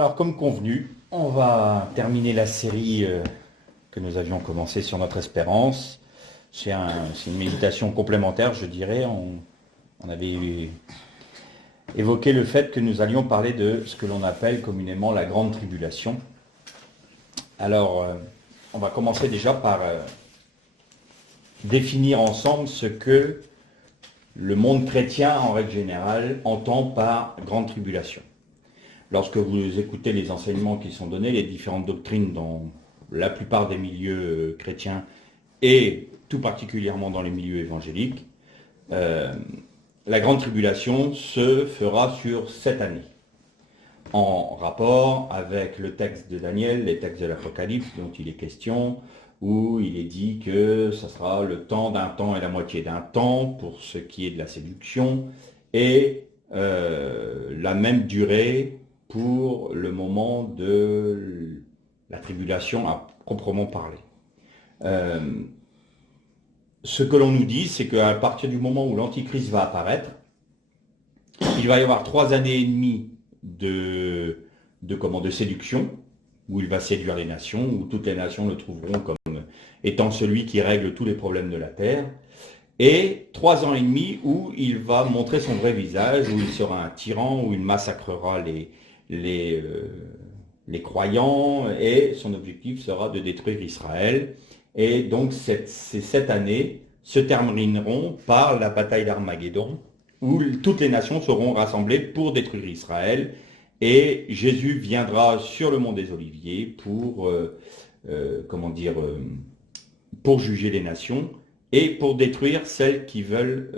Alors comme convenu, on va terminer la série que nous avions commencée sur notre espérance. C'est une méditation complémentaire, je dirais. On avait évoqué le fait que nous allions parler de ce que l'on appelle communément la grande tribulation. Alors, on va commencer déjà par définir ensemble ce que le monde chrétien, en règle générale, entend par grande tribulation. Lorsque vous écoutez les enseignements qui sont donnés, les différentes doctrines dans la plupart des milieux chrétiens et tout particulièrement dans les milieux évangéliques, la grande tribulation se fera sur 7 années, en rapport avec le texte de Daniel, les textes de l'Apocalypse dont il est question, où il est dit que ce sera le temps d'un temps et la moitié d'un temps pour ce qui est de la séduction, et la même durée pour le moment de la tribulation à proprement parler. Ce que l'on nous dit, c'est qu'à partir du moment où l'Antichrist va apparaître, il va y avoir 3 années et demie de séduction, où il va séduire les nations, où toutes les nations le trouveront comme étant celui qui règle tous les problèmes de la terre, et 3 ans et demi où il va montrer son vrai visage, où il sera un tyran, où il massacrera les croyants, et son objectif sera de détruire Israël. Et donc ces 7 années se termineront par la bataille d'Armageddon, où toutes les nations seront rassemblées pour détruire Israël, et Jésus viendra sur le mont des Oliviers pour, pour juger les nations et pour détruire celles qui veulent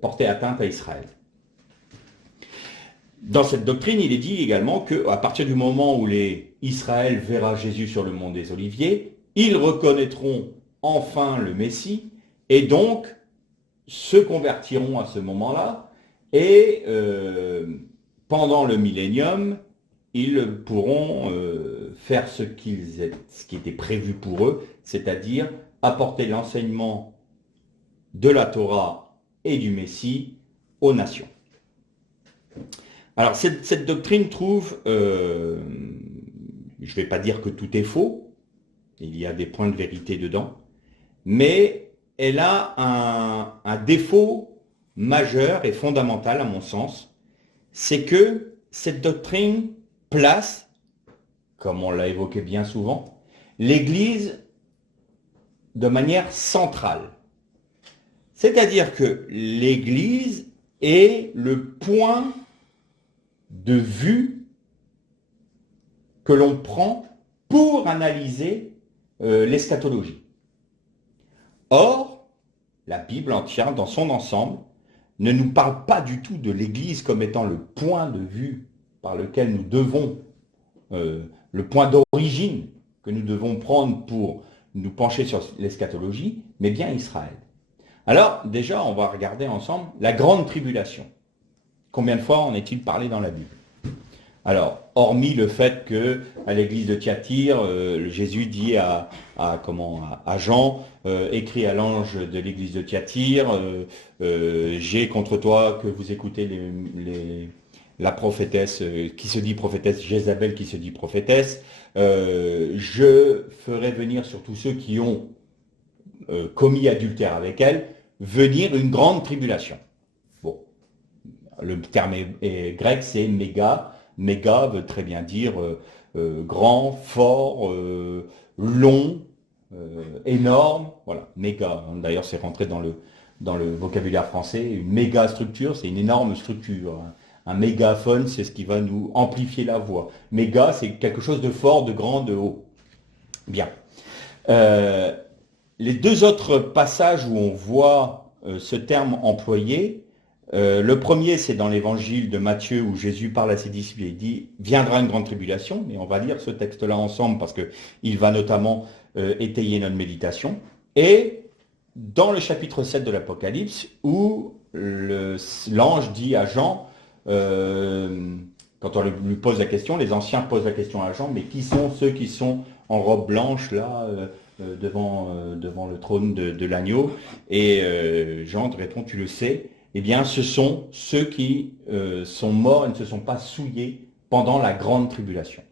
porter atteinte à Israël. Dans cette doctrine, il est dit également qu'à partir du moment où Israël verra Jésus sur le mont des Oliviers, ils reconnaîtront enfin le Messie et donc se convertiront à ce moment-là et pendant le millénium, ils pourront faire ce qui était prévu pour eux, c'est-à-dire apporter l'enseignement de la Torah et du Messie aux nations. Alors cette doctrine trouve, je ne vais pas dire que tout est faux, il y a des points de vérité dedans, mais elle a un défaut majeur et fondamental à mon sens, c'est que cette doctrine place, comme on l'a évoqué bien souvent, l'Église de manière centrale. C'est-à-dire que l'Église est le point de vue que l'on prend pour analyser l'eschatologie. Or, la Bible entière, dans son ensemble, ne nous parle pas du tout de l'Église comme étant le point de vue par lequel nous devons, le point d'origine que nous devons prendre pour nous pencher sur l'eschatologie, mais bien Israël. Alors, déjà, on va regarder ensemble la grande tribulation. Combien de fois en est-il parlé dans la Bible? Alors, hormis le fait que à l'église de Thyatire, Jésus dit à Jean, écrit à l'ange de l'église de Thyatire, j'ai contre toi que vous écoutez la prophétesse qui se dit prophétesse, Jézabel qui se dit prophétesse, je ferai venir sur tous ceux qui ont commis adultère avec elle, venir une grande tribulation. Bon, le terme est grec, c'est méga. Méga veut très bien dire grand, fort, long, énorme. Voilà, méga. D'ailleurs, c'est rentré dans le vocabulaire français. Une méga structure, c'est une énorme structure. Un mégaphone, c'est ce qui va nous amplifier la voix. Méga, c'est quelque chose de fort, de grand, de haut. Bien. Les 2 autres passages où on voit ce terme employé, le premier, c'est dans l'évangile de Matthieu où Jésus parle à ses disciples et il dit « Viendra une grande tribulation », mais on va lire ce texte-là ensemble parce qu'il va notamment étayer notre méditation. Et dans le chapitre 7 de l'Apocalypse où l'ange dit à Jean, quand on lui pose la question, les anciens posent la question à Jean, mais qui sont ceux qui sont en robe blanche là devant le trône de l'agneau? Et Jean te répond, tu le sais. Eh bien, ce sont ceux qui sont morts et ne se sont pas souillés pendant la grande tribulation.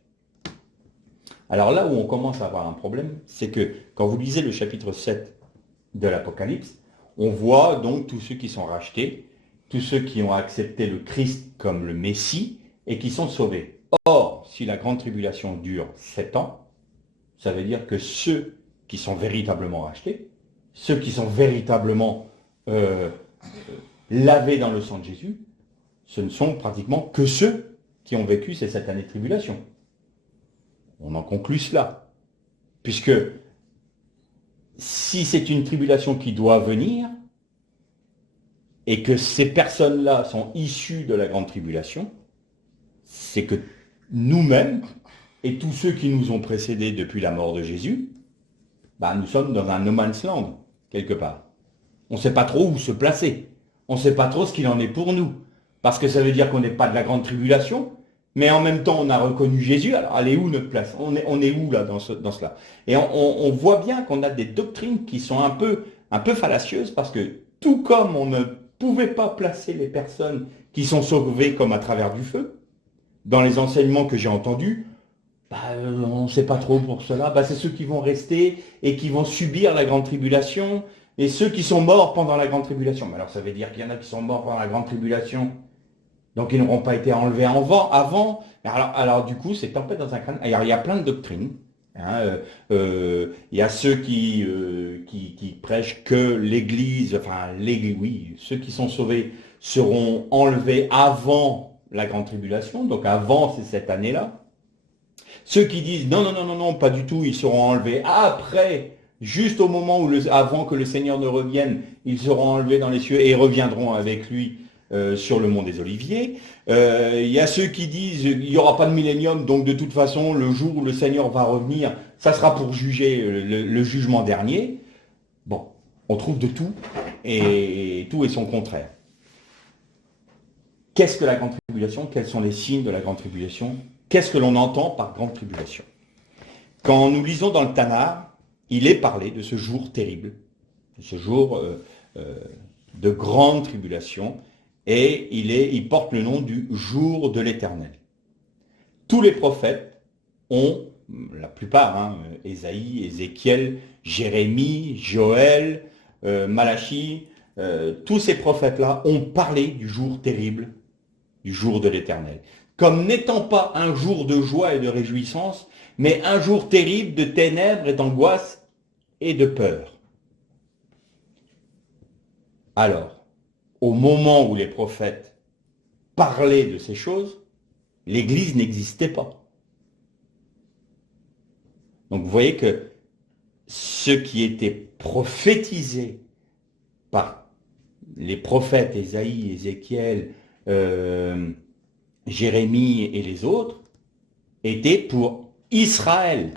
Alors là où on commence à avoir un problème, c'est que quand vous lisez le chapitre 7 de l'Apocalypse, on voit donc tous ceux qui sont rachetés, tous ceux qui ont accepté le Christ comme le Messie et qui sont sauvés. Or, si la grande tribulation dure 7 ans, ça veut dire que ceux qui sont véritablement rachetés, ceux qui sont véritablement lavés dans le sang de Jésus, ce ne sont pratiquement que ceux qui ont vécu ces 7 années de tribulation. On en conclut cela. Puisque si c'est une tribulation qui doit venir, et que ces personnes-là sont issues de la grande tribulation, c'est que nous-mêmes, et tous ceux qui nous ont précédés depuis la mort de Jésus, nous sommes dans un no man's land, quelque part. On ne sait pas trop où se placer. On ne sait pas trop ce qu'il en est pour nous. Parce que ça veut dire qu'on n'est pas de la grande tribulation, mais en même temps on a reconnu Jésus. Alors elle est où notre place? On est où là dans cela? Et on voit bien qu'on a des doctrines qui sont un peu fallacieuses, parce que tout comme on ne pouvait pas placer les personnes qui sont sauvées comme à travers du feu, dans les enseignements que j'ai entendus, on ne sait pas trop pour cela. C'est ceux qui vont rester et qui vont subir la grande tribulation, et ceux qui sont morts pendant la grande tribulation. Mais alors ça veut dire qu'il y en a qui sont morts pendant la grande tribulation, donc ils n'auront pas été enlevés avant. Alors du coup, c'est tempête dans un crâne. Alors il y a plein de doctrines. Il y a ceux qui prêchent que l'Église, oui, ceux qui sont sauvés seront enlevés avant la grande tribulation, donc avant cette année-là. Ceux qui disent non, pas du tout, ils seront enlevés après, juste au moment avant que le Seigneur ne revienne, ils seront enlevés dans les cieux et reviendront avec lui sur le mont des Oliviers. Il y a ceux qui disent il n'y aura pas de millénium, donc de toute façon, le jour où le Seigneur va revenir, ça sera pour juger le jugement dernier. Bon, on trouve de tout, et tout est son contraire. Qu'est-ce que la grande tribulation? Quels sont les signes de la grande tribulation? Qu'est-ce que l'on entend par grande tribulation? Quand nous lisons dans le Tanakh, il est parlé de ce jour terrible, de ce jour de grande tribulation, et il porte le nom du jour de l'Éternel. Tous les prophètes ont, la plupart, Ésaïe, Ézéchiel, Jérémie, Joël, Malachie, tous ces prophètes-là ont parlé du jour terrible, du jour de l'Éternel, comme n'étant pas un jour de joie et de réjouissance, mais un jour terrible de ténèbres et d'angoisse et de peur. Alors, au moment où les prophètes parlaient de ces choses, l'Église n'existait pas. Donc vous voyez que ce qui était prophétisé par les prophètes Ésaïe, Ézéchiel, Jérémie et les autres, était pour Israël.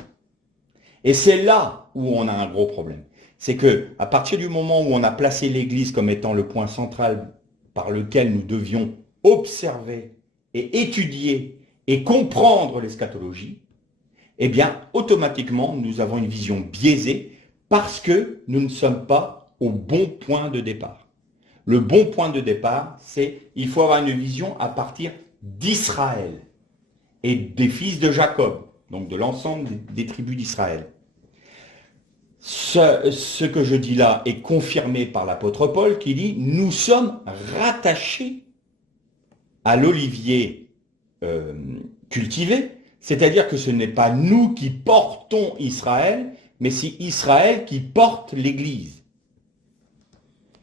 Et c'est là où on a un gros problème. C'est que à partir du moment où on a placé l'Église comme étant le point central par lequel nous devions observer et étudier et comprendre l'eschatologie, eh bien, automatiquement, nous avons une vision biaisée parce que nous ne sommes pas au bon point de départ. Le bon point de départ, c'est il faut avoir une vision à partir d'Israël et des fils de Jacob, donc de l'ensemble des tribus d'Israël. Ce que je dis là est confirmé par l'apôtre Paul qui dit « Nous sommes rattachés à l'olivier cultivé », c'est-à-dire que ce n'est pas nous qui portons Israël, mais c'est Israël qui porte l'Église.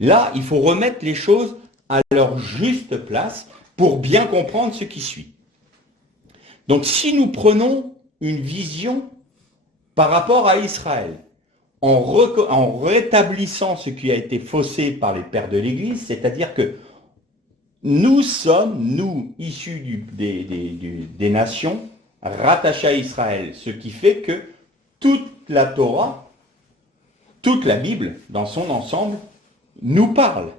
Là, il faut remettre les choses à leur juste place pour bien comprendre ce qui suit. Donc si nous prenons une vision par rapport à Israël, en rétablissant ce qui a été faussé par les pères de l'Église, c'est-à-dire que nous sommes, nous, issus des nations, rattachés à Israël, ce qui fait que toute la Torah, toute la Bible, dans son ensemble, nous parle.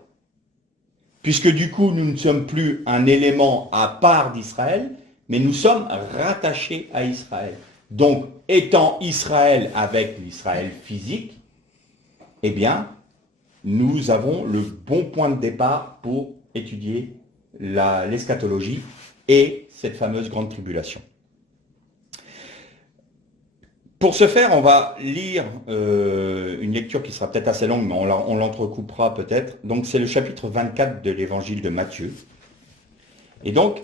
Puisque du coup, nous ne sommes plus un élément à part d'Israël, mais nous sommes rattachés à Israël. Donc, étant Israël avec l'Israël physique, eh bien, nous avons le bon point de départ pour étudier l'eschatologie et cette fameuse grande tribulation. Pour ce faire, on va lire une lecture qui sera peut-être assez longue, mais on l'entrecoupera peut-être. Donc c'est le chapitre 24 de l'évangile de Matthieu. Et donc,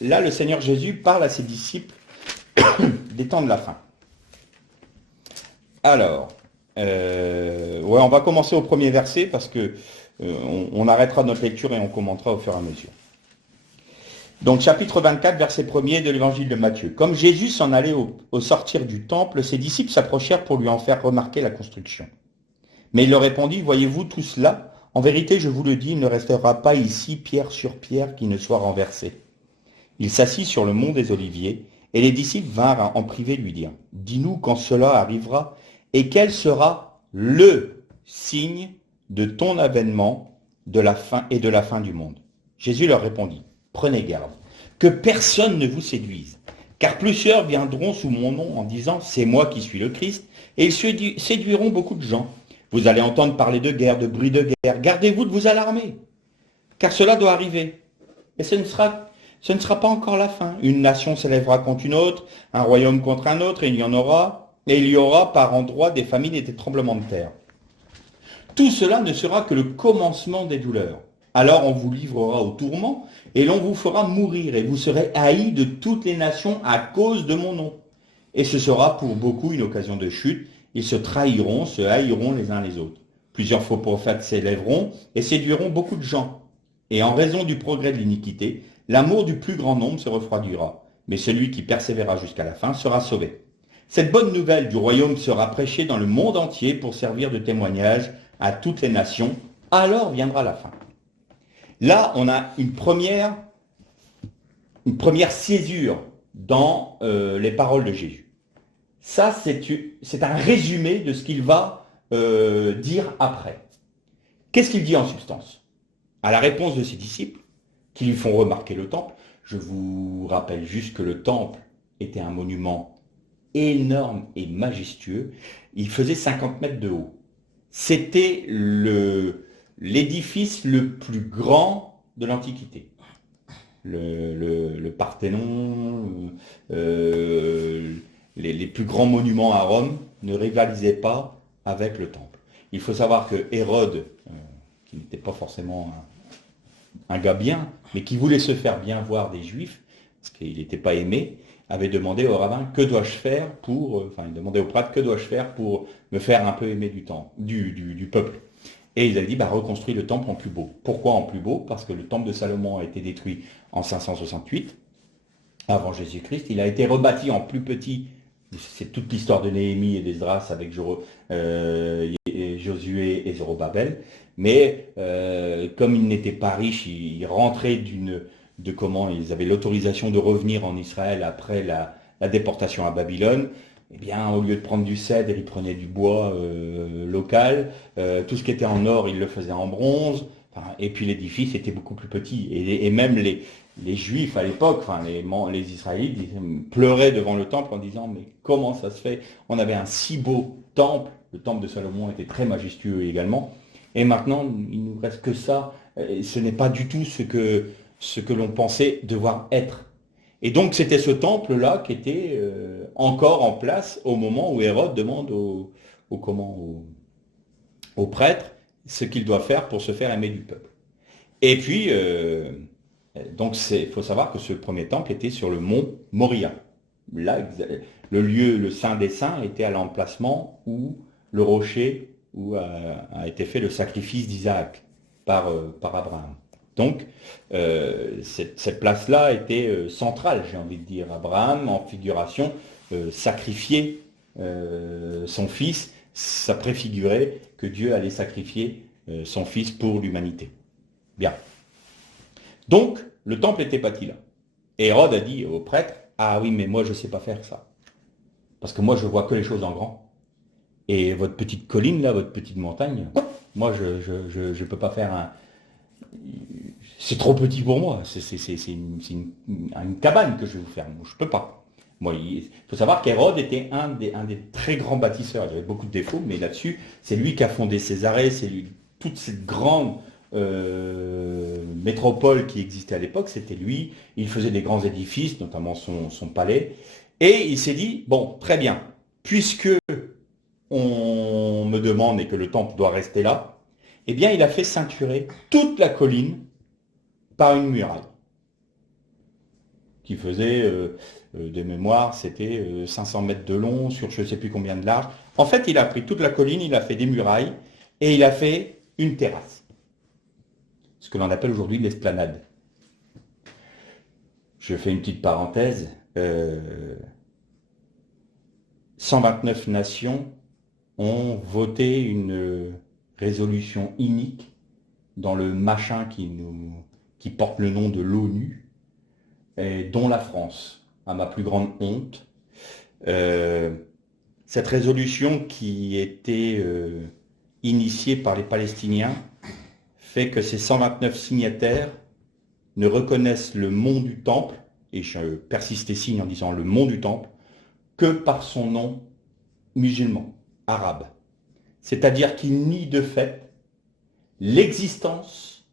là, le Seigneur Jésus parle à ses disciples des temps de la fin. Alors, on va commencer au premier verset parce que on arrêtera notre lecture et on commentera au fur et à mesure. Donc, chapitre 24, verset 1er de l'évangile de Matthieu. Comme Jésus s'en allait au sortir du temple, ses disciples s'approchèrent pour lui en faire remarquer la construction. Mais il leur répondit, voyez-vous tout cela? En vérité, je vous le dis, il ne restera pas ici pierre sur pierre qui ne soit renversée. Il s'assit sur le mont des Oliviers, et les disciples vinrent en privé lui dire, dis-nous quand cela arrivera, et quel sera le signe de ton avènement de la fin et de la fin du monde. Jésus leur répondit, prenez garde, que personne ne vous séduise, car plusieurs viendront sous mon nom en disant « c'est moi qui suis le Christ » et ils séduiront beaucoup de gens. Vous allez entendre parler de guerre, de bruit de guerre. Gardez-vous de vous alarmer, car cela doit arriver. Et ce ne sera pas encore la fin. Une nation s'élèvera contre une autre, un royaume contre un autre, et il y aura par endroits des famines et des tremblements de terre. Tout cela ne sera que le commencement des douleurs. Alors on vous livrera au tourment, et l'on vous fera mourir, et vous serez haïs de toutes les nations à cause de mon nom. Et ce sera pour beaucoup une occasion de chute. Ils se trahiront, se haïront les uns les autres. Plusieurs faux prophètes s'élèveront et séduiront beaucoup de gens. Et en raison du progrès de l'iniquité, l'amour du plus grand nombre se refroidira. Mais celui qui persévérera jusqu'à la fin sera sauvé. Cette bonne nouvelle du royaume sera prêchée dans le monde entier pour servir de témoignage à toutes les nations. Alors viendra la fin. Là, on a une première césure dans les paroles de Jésus. Ça, c'est un résumé de ce qu'il va dire après. Qu'est-ce qu'il dit en substance? À la réponse de ses disciples, qui lui font remarquer le temple, je vous rappelle juste que le temple était un monument énorme et majestueux. Il faisait 50 mètres de haut. C'était l'édifice le plus grand de l'Antiquité. Le Parthénon, les plus grands monuments à Rome ne rivalisaient pas avec le temple. Il faut savoir que Hérode, qui n'était pas forcément un gars bien, mais qui voulait se faire bien voir des Juifs, parce qu'il n'était pas aimé, avait demandé au rabbin, que dois-je faire il demandait au prêtre, que dois-je faire pour me faire un peu aimer du peuple. Et il a dit, reconstruis le temple en plus beau. Pourquoi en plus beau? Parce que le temple de Salomon a été détruit en 568, avant Jésus-Christ. Il a été rebâti en plus petit. C'est toute l'histoire de Néhémie et d'Esdras avec Josué et Zorobabel. Mais comme ils n'étaient pas riches, ils rentraient ils avaient l'autorisation de revenir en Israël après la déportation à Babylone. Eh bien, au lieu de prendre du cèdre, ils prenaient du bois local. Tout ce qui était en or, ils le faisaient en bronze. Et puis l'édifice était beaucoup plus petit. Et même les Juifs à l'époque, les Israélites, ils pleuraient devant le temple en disant « Mais comment ça se fait? On avait un si beau temple. » Le temple de Salomon était très majestueux également. Et maintenant, il ne nous reste que ça. Et ce n'est pas du tout ce que l'on pensait devoir être. Et donc c'était ce temple-là qui était encore en place au moment où Hérode demande aux prêtres ce qu'il doit faire pour se faire aimer du peuple. Et puis, donc il faut savoir que ce premier temple était sur le mont Moria. Là, le lieu, le Saint des Saints, était à l'emplacement où le rocher où a été fait le sacrifice d'Isaac par Abraham. Donc, cette place-là était centrale, j'ai envie de dire. Abraham, en figuration, sacrifier son fils, ça préfigurait que Dieu allait sacrifier son fils pour l'humanité. Bien. Donc, le temple était bâti là. Et Hérode a dit au prêtre, « Ah oui, mais moi, je ne sais pas faire ça. Parce que moi, je vois que les choses en grand. Et votre petite colline, là, votre petite montagne, moi, je ne peux pas faire un... C'est trop petit pour moi. C'est une cabane que je vais vous faire. Moi, je ne peux pas. Moi, il faut savoir qu'Hérode était un des très grands bâtisseurs. Il avait beaucoup de défauts, mais là-dessus, c'est lui qui a fondé Césarée, c'est lui, toute cette grande métropole qui existait à l'époque, c'était lui. Il faisait des grands édifices, notamment son palais. Et il s'est dit, bon, très bien, puisque on me demande et que le temple doit rester là, eh bien, il a fait ceinturer toute la colline par une muraille qui faisait de mémoire, c'était 500 mètres de long sur je ne sais plus combien de large. En fait, il a pris toute la colline, il a fait des murailles et il a fait une terrasse. Ce que l'on appelle aujourd'hui l'esplanade. Je fais une petite parenthèse. 129 nations ont voté une résolution unique dans le machin qui porte le nom de l'ONU, dont la France, à ma plus grande honte. Cette résolution qui était initiée par les Palestiniens fait que ces 129 signataires ne reconnaissent le mont du Temple, et je persiste et signe en disant le mont du Temple, que par son nom musulman, arabe. C'est-à-dire qu'il nie de fait l'existence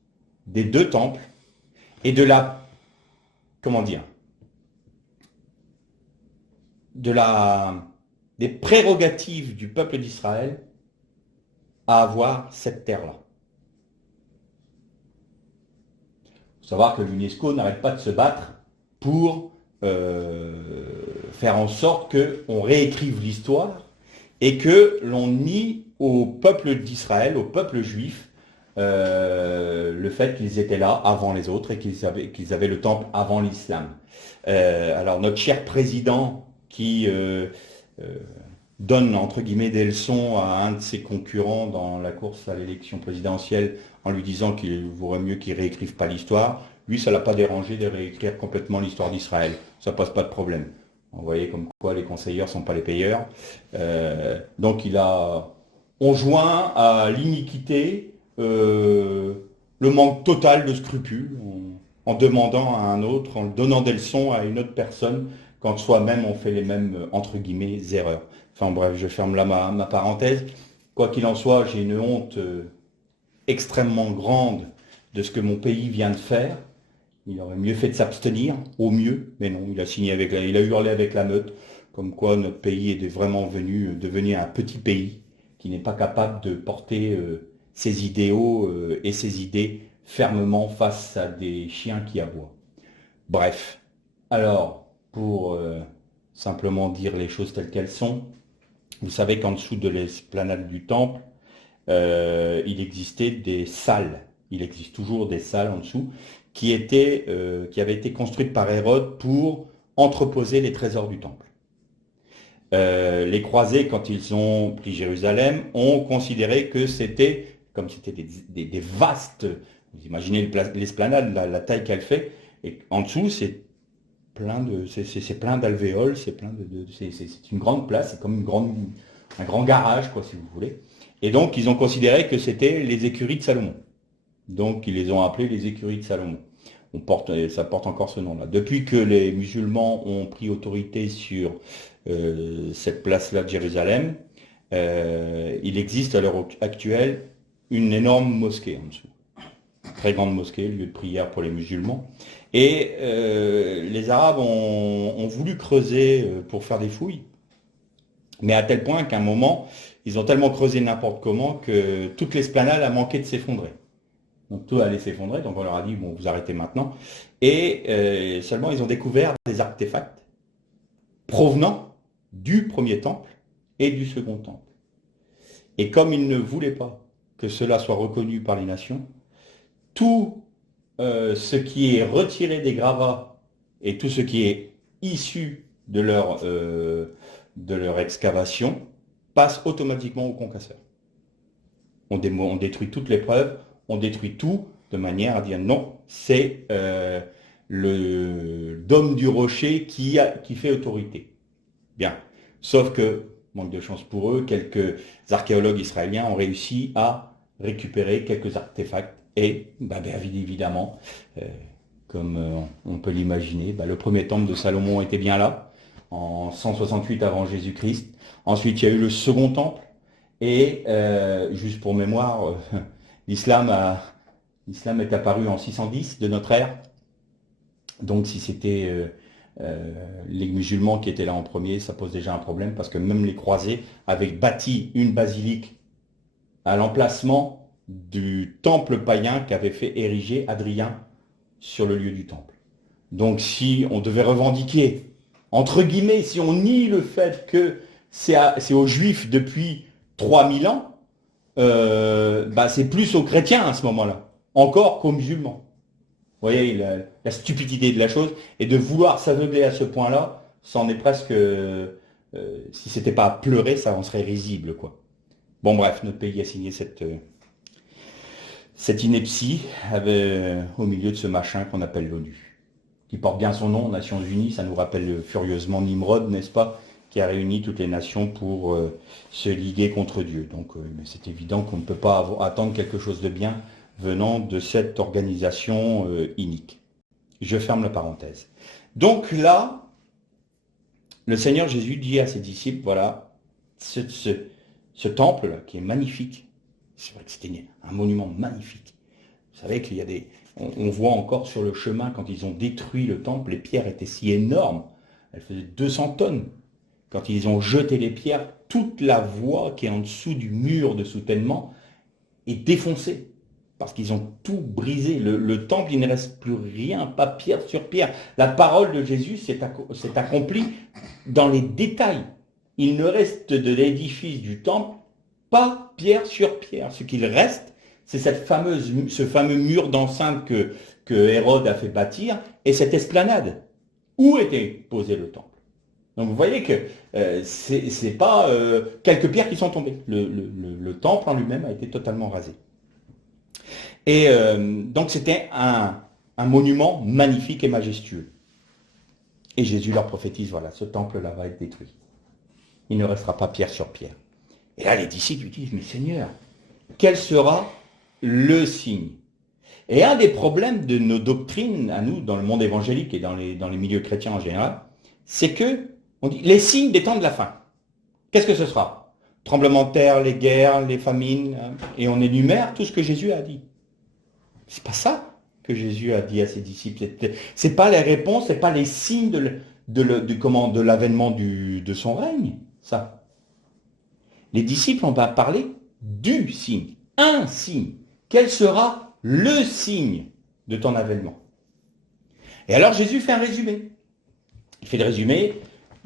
des deux temples et de la, comment dire, des prérogatives du peuple d'Israël à avoir cette terre-là. Il faut savoir que l'UNESCO n'arrête pas de se battre pour faire en sorte qu'on réécrive l'histoire et que l'on nie au peuple d'Israël, au peuple juif, le fait qu'ils étaient là avant les autres et qu'ils avaient le temple avant l'islam. Alors notre cher président qui donne entre guillemets des leçons à un de ses concurrents dans la course à l'élection présidentielle en lui disant qu'il vaudrait mieux qu'il réécrive pas l'histoire, lui ça l'a pas dérangé de réécrire complètement l'histoire d'Israël, ça pose pas de problème. Vous voyez comme quoi les conseilleurs sont pas les payeurs. Donc on joint à l'iniquité le manque total de scrupules en demandant à un autre, en donnant des leçons à une autre personne quand soi-même on fait les mêmes entre guillemets erreurs. Enfin bref, je ferme là ma parenthèse. Quoi qu'il en soit, j'ai une honte extrêmement grande de ce que mon pays vient de faire. Il aurait mieux fait de s'abstenir, au mieux, mais non, il a hurlé avec la meute, comme quoi notre pays est vraiment devenir un petit pays qui n'est pas capable de porter ses idéaux et ses idées fermement face à des chiens qui aboient. Bref, alors, pour simplement dire les choses telles qu'elles sont, vous savez qu'en dessous de l'esplanade du temple, il existait des salles, il existe toujours des salles en dessous, qui avaient été construites par Hérode pour entreposer les trésors du temple. Les croisés, quand ils ont pris Jérusalem, ont considéré que c'était, comme c'était des vastes, vous imaginez l'esplanade, la taille qu'elle fait, et en dessous c'est plein d'alvéoles, c'est une grande place, c'est comme un grand garage, quoi, si vous voulez. Et donc ils ont considéré que c'était les écuries de Salomon. Donc ils les ont appelés les écuries de Salomon. Ça porte encore ce nom-là. Depuis que les musulmans ont pris autorité sur cette place-là de Jérusalem, il existe à l'heure actuelle une énorme mosquée en dessous. Très grande mosquée, lieu de prière pour les musulmans. Et les Arabes ont voulu creuser pour faire des fouilles, mais à tel point qu'à un moment, ils ont tellement creusé n'importe comment que toute l'esplanade a manqué de s'effondrer. Donc tout allait s'effondrer, donc on leur a dit, bon, vous arrêtez maintenant. Et seulement, ils ont découvert des artefacts provenant du premier temple et du second temple. Et comme ils ne voulaient pas que cela soit reconnu par les nations, tout ce qui est retiré des gravats et tout ce qui est issu de leur excavation passe automatiquement au concasseur. On détruit toutes les preuves, on détruit tout de manière à dire non, c'est le dôme du rocher qui fait autorité. Bien. Sauf que, manque de chance pour eux, quelques archéologues israéliens ont réussi à récupérer quelques artefacts et, bien évidemment, comme on peut l'imaginer, le premier temple de Salomon était bien là, en 168 avant Jésus-Christ. Ensuite, il y a eu le second temple et, juste pour mémoire, l'islam L'islam est apparu en 610 de notre ère. Donc si c'était les musulmans qui étaient là en premier, ça pose déjà un problème parce que même les croisés avaient bâti une basilique à l'emplacement du temple païen qu'avait fait ériger Hadrien sur le lieu du temple. Donc si on devait revendiquer, entre guillemets, si on nie le fait que c'est aux Juifs depuis 3000 ans, c'est plus aux chrétiens à ce moment-là, encore qu'aux musulmans. Vous voyez la stupidité de la chose, et de vouloir s'aveugler à ce point-là, c'en est presque, si c'était pas à pleurer, ça en serait risible, quoi. Bon bref, notre pays a signé cette ineptie au milieu de ce machin qu'on appelle l'ONU, qui porte bien son nom, Nations Unies. Ça nous rappelle furieusement Nimrod, n'est-ce pas, qui a réuni toutes les nations pour se liguer contre Dieu. Donc c'est évident qu'on ne peut pas attendre quelque chose de bien venant de cette organisation inique. Je ferme la parenthèse. Donc là, le Seigneur Jésus dit à ses disciples, voilà, ce temple-là, qui est magnifique, c'est vrai que c'était un monument magnifique. Vous savez qu'il y a on voit encore sur le chemin, quand ils ont détruit le temple, les pierres étaient si énormes, elles faisaient 200 tonnes. Quand ils ont jeté les pierres, toute la voie qui est en dessous du mur de soutènement est défoncée. Parce qu'ils ont tout brisé. Le temple, il ne reste plus rien, pas pierre sur pierre. La parole de Jésus s'est accomplie dans les détails. Il ne reste de l'édifice du temple pas pierre sur pierre. Ce qu'il reste, c'est ce fameux mur d'enceinte que Hérode a fait bâtir et cette esplanade. Où était posé le temple? Donc vous voyez que c'est pas quelques pierres qui sont tombées. Le temple en lui-même a été totalement rasé. Et donc c'était un monument magnifique et majestueux. Et Jésus leur prophétise, voilà, ce temple-là va être détruit. Il ne restera pas pierre sur pierre. Et là, les disciples lui disent, mais Seigneur, quel sera le signe? Et un des problèmes de nos doctrines, à nous, dans le monde évangélique et dans les milieux chrétiens en général, c'est que on dit les signes des temps de la fin. Qu'est-ce que ce sera? Tremblement de terre, les guerres, les famines, et on énumère tout ce que Jésus a dit. C'est pas ça que Jésus a dit à ses disciples. C'est pas les réponses, c'est pas les signes de l'avènement de son règne, ça. Les disciples ont parlé du signe, un signe. Quel sera le signe de ton avènement? Et alors Jésus fait un résumé. Il fait le résumé,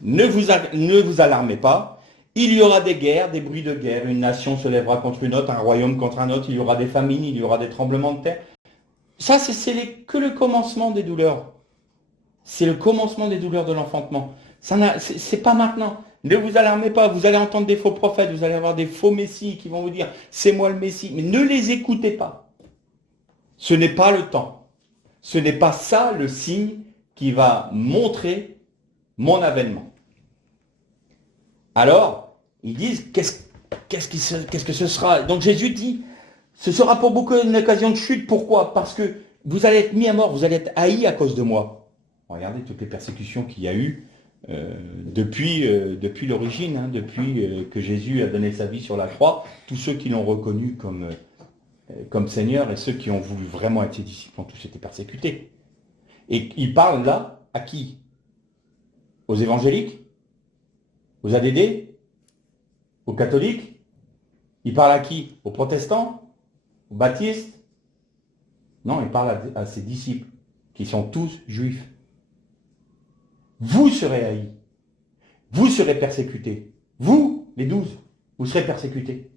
ne vous alarmez pas, il y aura des guerres, des bruits de guerre, une nation se lèvera contre une autre, un royaume contre un autre, il y aura des famines, il y aura des tremblements de terre. Ça, que le commencement des douleurs. C'est le commencement des douleurs de l'enfantement. C'est pas maintenant. Ne vous alarmez pas, vous allez entendre des faux prophètes, vous allez avoir des faux messies qui vont vous dire « c'est moi le messie ». Mais ne les écoutez pas. Ce n'est pas le temps. Ce n'est pas ça le signe qui va montrer mon avènement. Alors, ils disent « qu'est-ce que ce sera ?» Donc Jésus dit « ce sera pour beaucoup une occasion de chute. Pourquoi? Parce que vous allez être mis à mort, vous allez être haïs à cause de moi. » Regardez toutes les persécutions qu'il y a eu depuis l'origine, depuis que Jésus a donné sa vie sur la croix. Tous ceux qui l'ont reconnu comme Seigneur et ceux qui ont voulu vraiment être ses disciples ont tous été persécutés. Et il parle là à qui? Aux évangéliques? Aux ADD? Aux catholiques? Il parle à qui? Aux protestants? Aux baptistes? Non, il parle à ses disciples, qui sont tous juifs. Vous serez haïs. Vous serez persécutés. Vous, les 12, vous serez persécutés.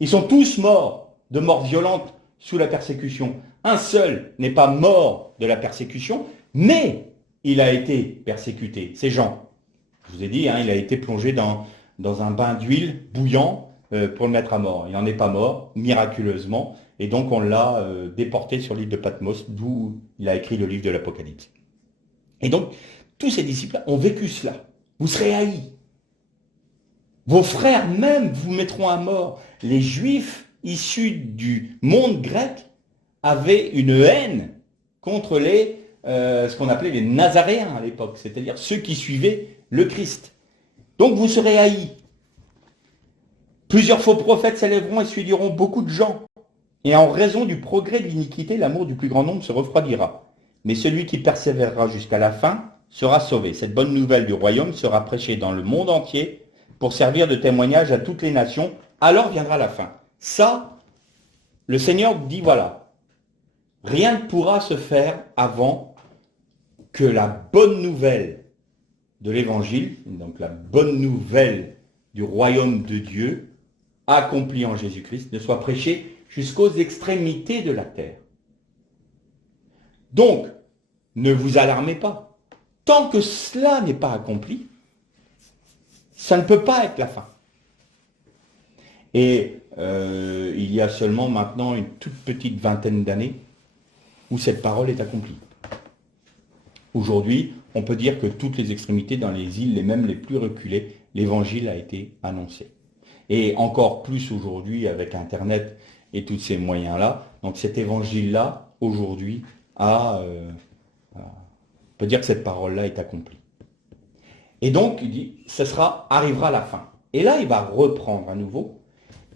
Ils sont tous morts de mort violente sous la persécution. Un seul n'est pas mort de la persécution, mais il a été persécuté. C'est Jean. Je vous ai dit, il a été plongé dans un bain d'huile bouillant pour le mettre à mort. Il n'en est pas mort, miraculeusement, et donc on l'a déporté sur l'île de Patmos, d'où il a écrit le livre de l'Apocalypse. Et donc, tous ces disciples ont vécu cela. Vous serez haïs. Vos frères même vous mettront à mort. Les Juifs issus du monde grec avaient une haine contre ce qu'on appelait les Nazaréens à l'époque, c'est-à-dire ceux qui suivaient le Christ. Donc vous serez haïs. Plusieurs faux prophètes s'élèveront et séduiront beaucoup de gens. Et en raison du progrès de l'iniquité, l'amour du plus grand nombre se refroidira. Mais celui qui persévérera jusqu'à la fin sera sauvé. Cette bonne nouvelle du royaume sera prêchée dans le monde entier pour servir de témoignage à toutes les nations. Alors viendra la fin. Ça, le Seigneur dit voilà, rien ne pourra se faire avant que la bonne nouvelle de l'évangile, donc la bonne nouvelle du royaume de Dieu, accomplie en Jésus-Christ, ne soit prêchée jusqu'aux extrémités de la terre. Donc, ne vous alarmez pas. Tant que cela n'est pas accompli, ça ne peut pas être la fin. Et il y a seulement maintenant une toute petite vingtaine d'années où cette parole est accomplie. Aujourd'hui, on peut dire que toutes les extrémités, dans les îles, les mêmes les plus reculées, l'évangile a été annoncé. Et encore plus aujourd'hui avec Internet et tous ces moyens-là. Donc cet évangile-là, aujourd'hui, on peut dire que cette parole-là est accomplie. Et donc, il dit, arrivera la fin. Et là, il va reprendre à nouveau,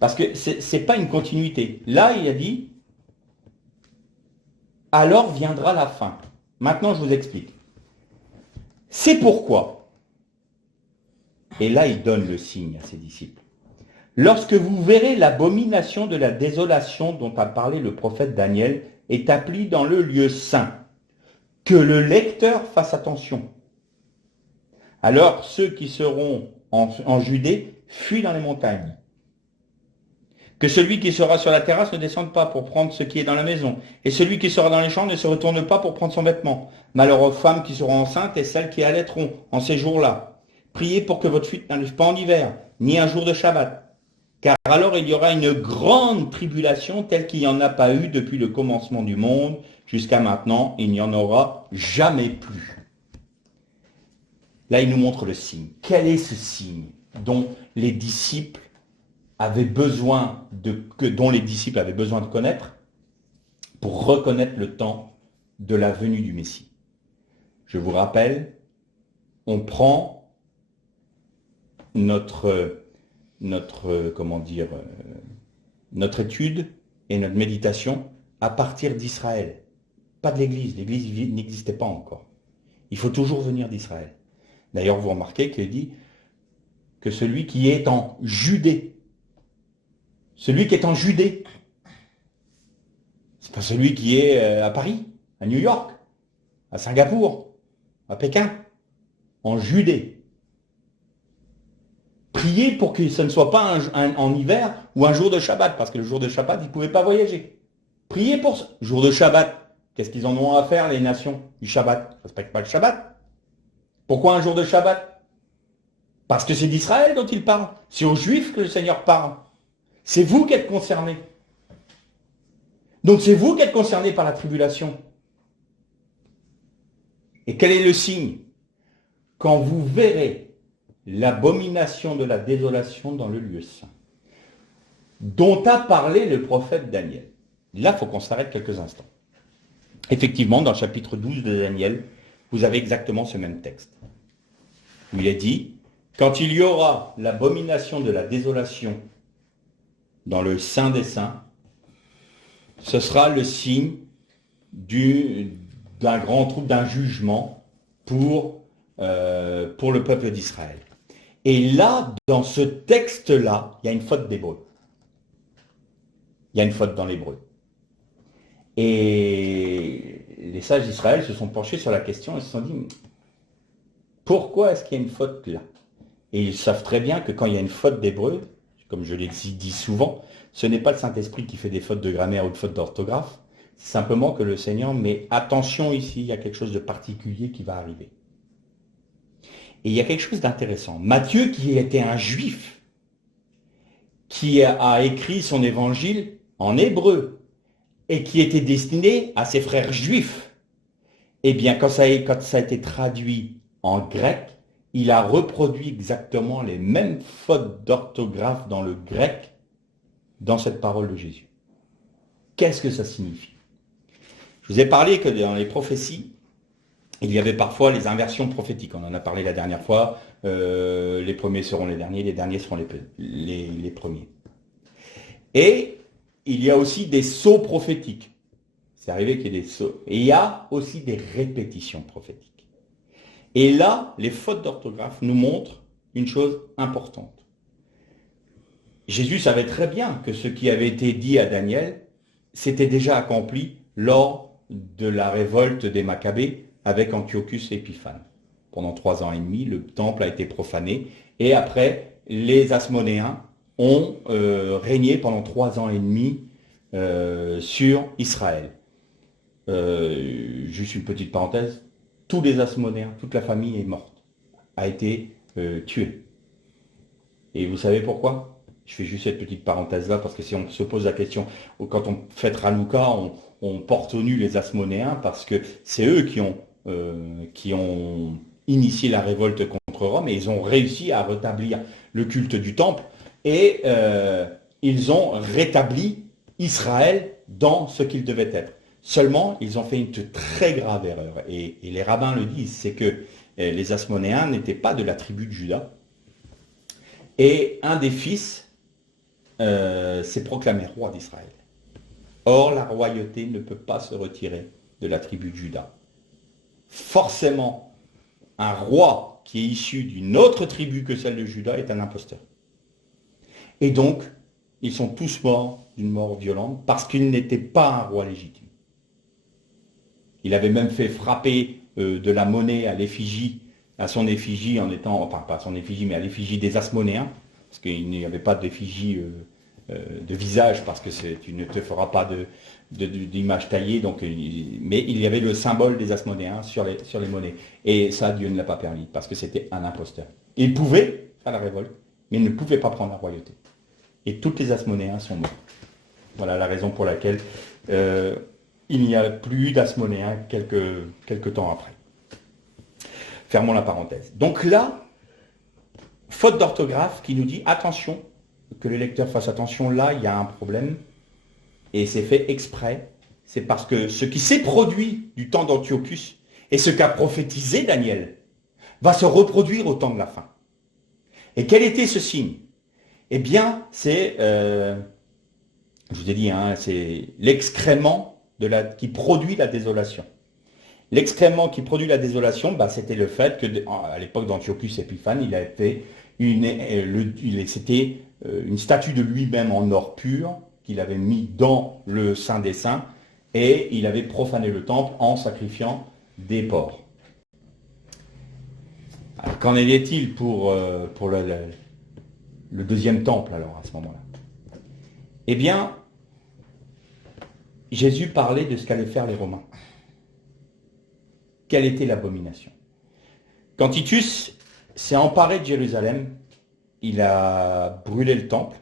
parce que ce n'est pas une continuité. Là, il a dit, alors viendra la fin. Maintenant, je vous explique. C'est pourquoi, et là, il donne le signe à ses disciples. Lorsque vous verrez l'abomination de la désolation dont a parlé le prophète Daniel établie dans le lieu saint, que le lecteur fasse attention. Alors ceux qui seront en Judée fuient dans les montagnes. Que celui qui sera sur la terrasse ne descende pas pour prendre ce qui est dans la maison, et celui qui sera dans les champs ne se retourne pas pour prendre son vêtement. Malheur aux femmes qui seront enceintes et celles qui allaiteront en ces jours-là. Priez pour que votre fuite n'arrive pas en hiver, ni un jour de Shabbat. Car alors il y aura une grande tribulation telle qu'il n'y en a pas eu depuis le commencement du monde jusqu'à maintenant, il n'y en aura jamais plus. Là, il nous montre le signe. Quel est ce signe dont les disciples avaient besoin de connaître pour reconnaître le temps de la venue du Messie? Je vous rappelle, on prend notre étude et notre méditation à partir d'Israël. Pas de l'Église. L'Église n'existait pas encore. Il faut toujours venir d'Israël. D'ailleurs, vous remarquez qu'il dit que celui qui est en Judée, c'est pas celui qui est à Paris, à New York, à Singapour, à Pékin, en Judée. Priez pour que ce ne soit pas en hiver ou un jour de Shabbat, parce que le jour de Shabbat, ils ne pouvaient pas voyager. Priez pour ce jour de Shabbat. Qu'est-ce qu'ils en ont à faire, les nations du Shabbat? Ils ne respectent pas le Shabbat. Pourquoi un jour de Shabbat? Parce que c'est d'Israël dont il parle. C'est aux Juifs que le Seigneur parle. C'est vous qui êtes concernés. Donc c'est vous qui êtes concernés par la tribulation. Et quel est le signe? Quand vous verrez l'abomination de la désolation dans le lieu saint, dont a parlé le prophète Daniel. Là, il faut qu'on s'arrête quelques instants. Effectivement, dans le chapitre 12 de Daniel, vous avez exactement ce même texte. Où il est dit, quand il y aura l'abomination de la désolation dans le Saint des Saints, ce sera le signe d'un grand trouble, d'un jugement pour le peuple d'Israël. Et là, dans ce texte-là, il y a une faute d'hébreu. Il y a une faute dans l'hébreu. Et les sages d'Israël se sont penchés sur la question et se sont dit, pourquoi est-ce qu'il y a une faute là? Et ils savent très bien que quand il y a une faute d'hébreu, comme je l'ai dit souvent, ce n'est pas le Saint-Esprit qui fait des fautes de grammaire ou de fautes d'orthographe, c'est simplement que le Seigneur met attention ici, il y a quelque chose de particulier qui va arriver. Et il y a quelque chose d'intéressant. Matthieu, qui était un juif, qui a écrit son évangile en hébreu, et qui était destiné à ses frères juifs, eh bien, quand ça a été traduit en grec, il a reproduit exactement les mêmes fautes d'orthographe dans le grec, dans cette parole de Jésus. Qu'est-ce que ça signifie? Je vous ai parlé que dans les prophéties, il y avait parfois les inversions prophétiques. On en a parlé la dernière fois. Les premiers seront les derniers seront les premiers. Et il y a aussi des sauts prophétiques. C'est arrivé qu'il y ait des sauts. Et il y a aussi des répétitions prophétiques. Et là, les fautes d'orthographe nous montrent une chose importante. Jésus savait très bien que ce qui avait été dit à Daniel s'était déjà accompli lors de la révolte des Maccabées avec Antiochus Épiphane. Pendant 3 ans et demi, le temple a été profané. Et après, les Asmonéens ont régné pendant 3 ans et demi sur Israël. Juste une petite parenthèse, tous les Asmonéens, toute la famille est morte, a été tuée. Et vous savez pourquoi? Je fais juste cette petite parenthèse-là, parce que si on se pose la question, quand on fête Hanouka, on porte au nu les Asmonéens, parce que c'est eux qui ont initié la révolte contre Rome, et ils ont réussi à rétablir le culte du temple, et ils ont rétabli Israël dans ce qu'il devait être. Seulement, ils ont fait une très grave erreur, et les rabbins le disent, c'est que les Asmonéens n'étaient pas de la tribu de Juda, et un des fils s'est proclamé roi d'Israël. Or, la royauté ne peut pas se retirer de la tribu de Juda. Forcément, un roi qui est issu d'une autre tribu que celle de Juda est un imposteur. Et donc, ils sont tous morts d'une mort violente parce qu'il n'était pas un roi légitime. Il avait même fait frapper de la monnaie à l'effigie, à son effigie en étant, enfin pas à son effigie, mais à l'effigie des Asmonéens, parce qu'il n'y avait pas d'effigie de visage, parce que tu ne te feras pas d'image taillée, donc, mais il y avait le symbole des Asmonéens sur les monnaies. Et ça, Dieu ne l'a pas permis, parce que c'était un imposteur. Il pouvait faire la révolte, mais il ne pouvait pas prendre la royauté. Et tous les Asmonéens sont morts. Voilà la raison pour laquelle il n'y a plus d'Asmonéens quelques temps après. Fermons la parenthèse. Donc là, faute d'orthographe qui nous dit attention, que le lecteur fasse attention, là il y a un problème, et c'est fait exprès, c'est parce que ce qui s'est produit du temps d'Antiochus et ce qu'a prophétisé Daniel va se reproduire au temps de la fin. Et quel était ce signe? Eh bien, c'est, je vous ai dit, hein, c'est l'excrément qui produit la désolation. L'excrément qui produit la désolation, bah, c'était le fait que, à l'époque d'Antiochus Épiphane, il a fait c'était une statue de lui-même en or pur qu'il avait mis dans le Saint des Saints, et il avait profané le temple en sacrifiant des porcs. Qu'en est-il pour le deuxième temple, alors, à ce moment-là? Eh bien, Jésus parlait de ce qu'allaient faire les Romains. Quelle était l'abomination? Quand Titus s'est emparé de Jérusalem, il a brûlé le temple,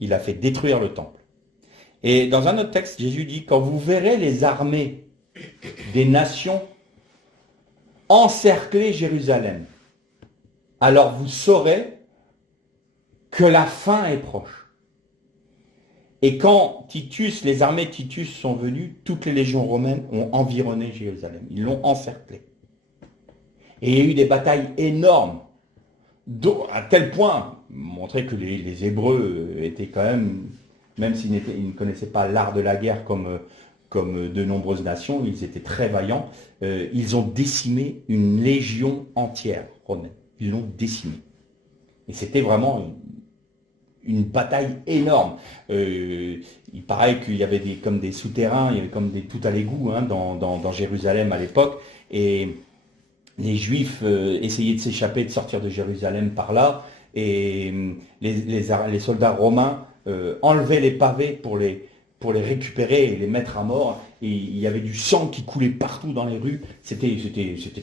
il a fait détruire le temple. Et dans un autre texte, Jésus dit, quand vous verrez les armées des nations encercler Jérusalem, alors vous saurez que la fin est proche. Et quand les armées de Titus sont venues, toutes les légions romaines ont environné Jérusalem. Ils l'ont encerclé. Et il y a eu des batailles énormes, à tel point, montrer que les Hébreux étaient quand même s'ils ne connaissaient pas l'art de la guerre comme de nombreuses nations, ils étaient très vaillants, ils ont décimé une légion entière romaine. Ils l'ont décimée. Et c'était vraiment une bataille énorme. Il paraît qu'il y avait comme des souterrains, il y avait comme des tout à l'égout dans Jérusalem à l'époque, et les Juifs essayaient de s'échapper, de sortir de Jérusalem par là, et les soldats romains enlevaient les pavés pour les récupérer et les mettre à mort, et il y avait du sang qui coulait partout dans les rues, c'était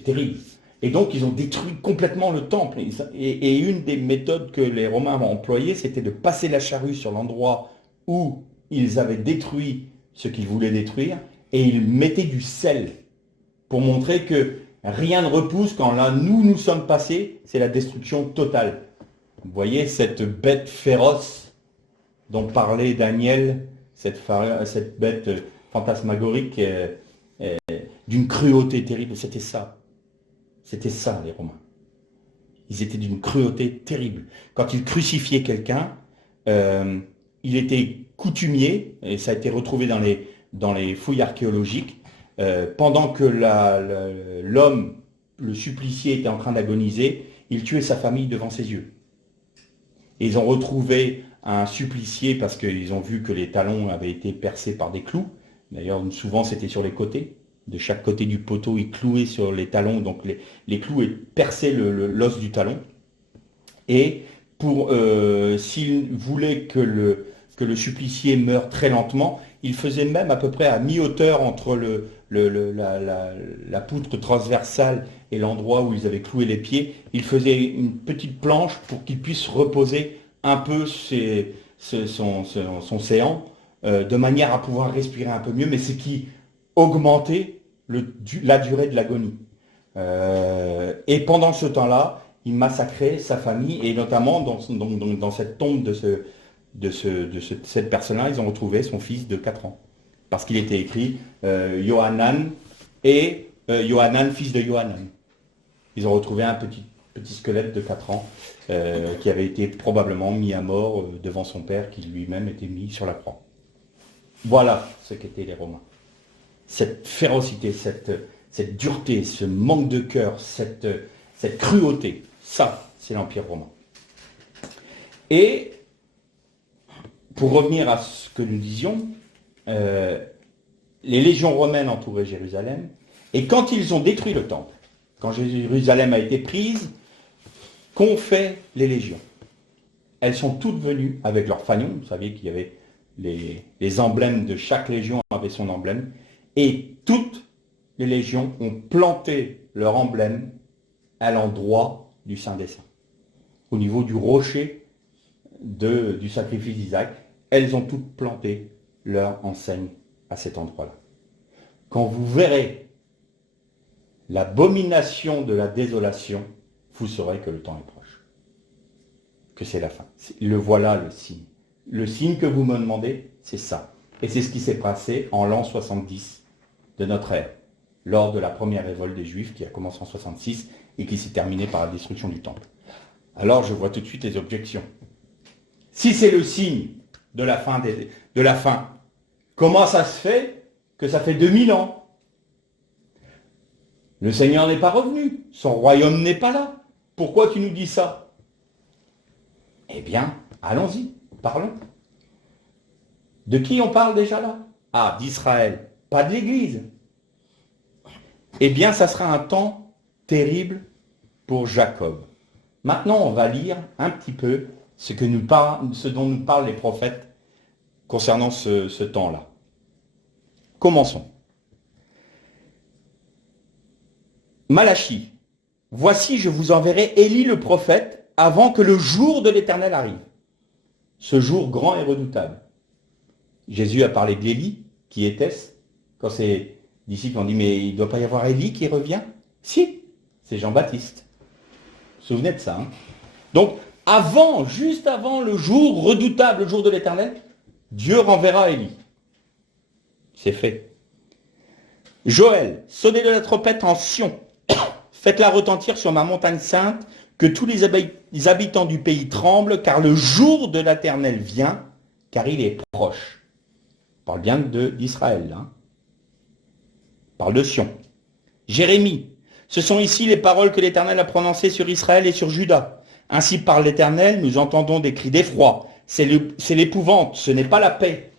terrible. Et donc ils ont détruit complètement le temple, et une des méthodes que les Romains ont employées, c'était de passer la charrue sur l'endroit où ils avaient détruit ce qu'ils voulaient détruire, et ils mettaient du sel pour montrer que rien ne repousse, quand là nous sommes passés, c'est la destruction totale. Vous voyez cette bête féroce dont parlait Daniel, cette bête fantasmagorique d'une cruauté terrible, c'était ça. C'était ça, les Romains. Ils étaient d'une cruauté terrible. Quand ils crucifiaient quelqu'un, il était coutumier, et ça a été retrouvé dans les fouilles archéologiques, pendant que l'homme, le supplicié, était en train d'agoniser, il tuait sa famille devant ses yeux. Et ils ont retrouvé un supplicié parce qu'ils ont vu que les talons avaient été percés par des clous. D'ailleurs, souvent, c'était sur les côtés. De chaque côté du poteau, ils clouaient sur les talons, donc les clous perçaient l'os du talon. Et s'il voulait que le supplicié meure très lentement, il faisait même à peu près à mi-hauteur entre la poutre transversale et l'endroit où ils avaient cloué les pieds, il faisait une petite planche pour qu'il puisse reposer un peu son séant, de manière à pouvoir respirer un peu mieux, mais ce qui augmentait la durée de l'agonie. Et pendant ce temps-là, il massacrait sa famille, et notamment dans cette tombe de cette personne-là, ils ont retrouvé son fils de 4 ans. Parce qu'il était écrit Yohanan et Yohanan, fils de Yohanan. Ils ont retrouvé un petit squelette de 4 ans qui avait été probablement mis à mort devant son père, qui lui-même était mis sur la croix. Voilà ce qu'étaient les Romains. Cette férocité, cette dureté, ce manque de cœur, cette cruauté, ça, c'est l'Empire romain. Et, pour revenir à ce que nous disions, les légions romaines entouraient Jérusalem, et quand ils ont détruit le temple, quand Jérusalem a été prise, qu'ont fait les légions? Elles sont toutes venues avec leurs fanions. Vous saviez qu'il y avait les emblèmes de chaque légion avait son emblème, et toutes les légions ont planté leur emblème à l'endroit du Saint des Saints, au niveau du rocher du sacrifice d'Isaac. Elles ont toutes planté leur enseigne à cet endroit-là. Quand vous verrez l'abomination de la désolation, vous saurez que le temps est proche, que c'est la fin. Le voilà le signe. Le signe que vous me demandez, c'est ça. Et c'est ce qui s'est passé en l'an 70 de notre ère, lors de la première révolte des Juifs qui a commencé en 66 et qui s'est terminée par la destruction du temple. Alors je vois tout de suite les objections. Si c'est le signe de la fin, comment ça se fait que ça fait 2000 ans? Le Seigneur n'est pas revenu, son royaume n'est pas là. Pourquoi tu nous dis ça? Eh bien, allons-y, parlons. De qui on parle déjà là? Ah, d'Israël, pas de l'Église. Eh bien, ça sera un temps terrible pour Jacob. Maintenant, on va lire un petit peu ce dont nous parlent les prophètes concernant ce temps-là. Commençons. Malachie. Voici, je vous enverrai Élie le prophète avant que le jour de l'Éternel arrive. Ce jour grand et redoutable. Jésus a parlé d'Élie. Qui était-ce? Quand ses disciples ont dit, mais il ne doit pas y avoir Élie qui revient? Si, c'est Jean-Baptiste. Vous vous souvenez de ça, hein? Donc, juste avant le jour redoutable, le jour de l'Éternel, Dieu renverra Élie. C'est fait. Joël, sonnez de la trompette en Sion. Faites-la retentir sur ma montagne sainte, que tous les habitants du pays tremblent, car le jour de l'Éternel vient, car il est proche. On parle bien d'Israël, là. On parle de Sion. Jérémie, ce sont ici les paroles que l'Éternel a prononcées sur Israël et sur Juda. Ainsi parle l'Éternel, nous entendons des cris d'effroi. C'est l'épouvante, ce n'est pas la paix.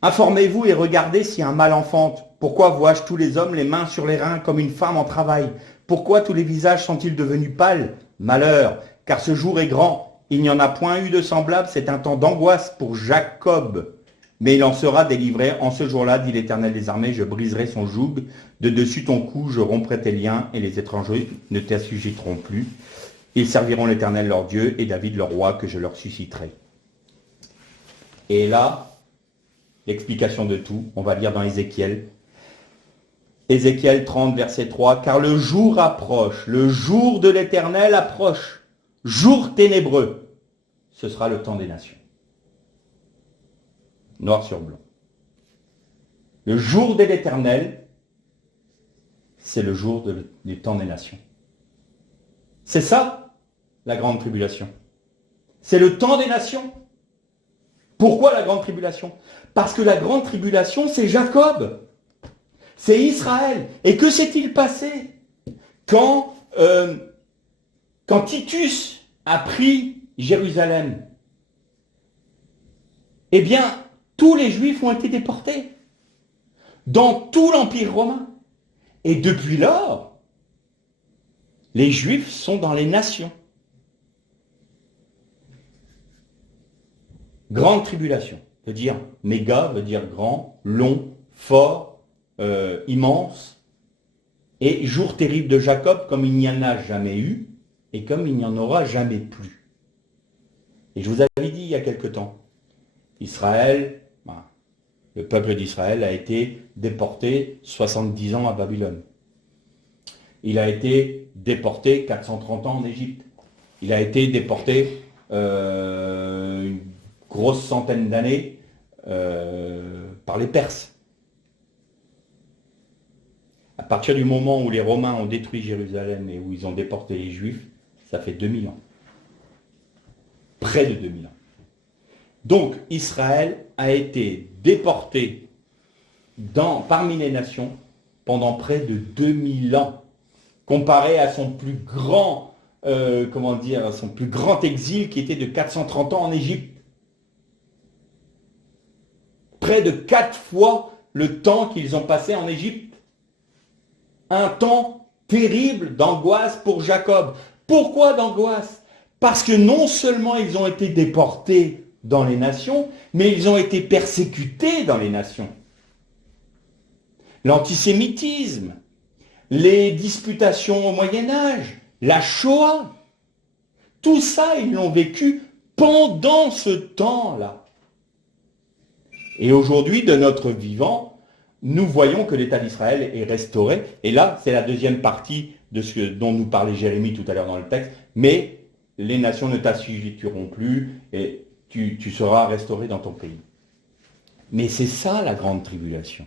Informez-vous et regardez si un mal enfante. Pourquoi vois-je tous les hommes les mains sur les reins comme une femme en travail? Pourquoi tous les visages sont-ils devenus pâles? Malheur, car ce jour est grand. Il n'y en a point eu de semblable, c'est un temps d'angoisse pour Jacob. Mais il en sera délivré en ce jour-là, dit l'Éternel des armées, je briserai son joug, de dessus ton cou, je romprai tes liens, et les étrangers ne t'assujetteront plus. Ils serviront l'Éternel leur Dieu, et David leur roi, que je leur susciterai. Et là, l'explication de tout, on va lire dans Ézéchiel. Ézéchiel 30, verset 3, car le jour approche, le jour de l'Éternel approche, jour ténébreux, ce sera le temps des nations. Noir sur blanc. Le jour de l'Éternel, c'est le jour du temps des nations. C'est ça, la grande tribulation. C'est le temps des nations. Pourquoi la grande tribulation? Parce que la grande tribulation, c'est Jacob. C'est Israël. Et que s'est-il passé quand Titus a pris Jérusalem? Eh bien, tous les Juifs ont été déportés dans tout l'Empire romain. Et depuis lors, les Juifs sont dans les nations. Grande tribulation veut dire méga, veut dire grand, long, fort, immense. Et jour terrible de Jacob, comme il n'y en a jamais eu, et comme il n'y en aura jamais plus. Et je vous avais dit il y a quelque temps, Israël, le peuple d'Israël a été déporté 70 ans à Babylone. Il a été déporté 430 ans en Égypte. Il a été déporté une grosse centaine d'années par les Perses. À partir du moment où les Romains ont détruit Jérusalem et où ils ont déporté les Juifs, ça fait 2000 ans. Près de 2000 ans. Donc Israël a été déporté parmi les nations pendant près de 2000 ans, comparé à son plus grand, son plus grand exil qui était de 430 ans en Égypte. Près de 4 fois le temps qu'ils ont passé en Égypte. Un temps terrible d'angoisse pour Jacob. Pourquoi d'angoisse? Parce que non seulement ils ont été déportés dans les nations, mais ils ont été persécutés dans les nations. L'antisémitisme, les disputations au Moyen-Âge, la Shoah, tout ça, ils l'ont vécu pendant ce temps-là. Et aujourd'hui, de notre vivant, nous voyons que l'État d'Israël est restauré. Et là, c'est la deuxième partie de ce dont nous parlait Jérémie tout à l'heure dans le texte. Mais les nations ne t'assujettiront plus et tu seras restauré dans ton pays. Mais c'est ça la grande tribulation.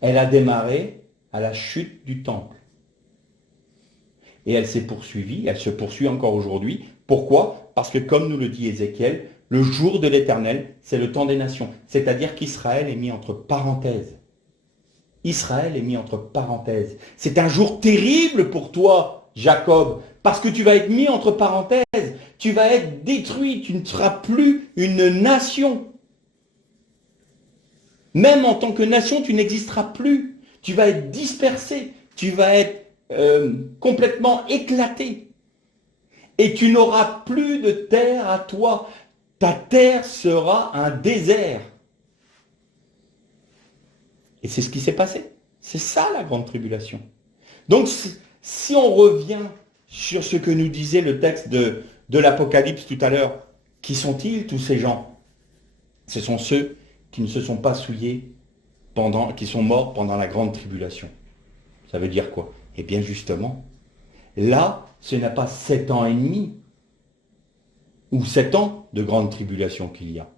Elle a démarré à la chute du temple. Et elle s'est poursuivie, elle se poursuit encore aujourd'hui. Pourquoi? Parce que comme nous le dit Ézéchiel, le jour de l'Éternel, c'est le temps des nations. C'est-à-dire qu'Israël est mis entre parenthèses. Israël est mis entre parenthèses. C'est un jour terrible pour toi, Jacob, parce que tu vas être mis entre parenthèses. Tu vas être détruit, tu ne seras plus une nation. Même en tant que nation, tu n'existeras plus. Tu vas être dispersé, tu vas être complètement éclaté. Et tu n'auras plus de terre à toi. Ta terre sera un désert. Et c'est ce qui s'est passé. C'est ça la grande tribulation. Donc si on revient sur ce que nous disait le texte de l'Apocalypse tout à l'heure, qui sont-ils tous ces gens? Ce sont ceux qui ne se sont pas souillés qui sont morts pendant la grande tribulation. Ça veut dire quoi? Eh bien justement, là, ce n'est pas 7 ans et demi ou 7 ans de grande tribulation qu'il y a,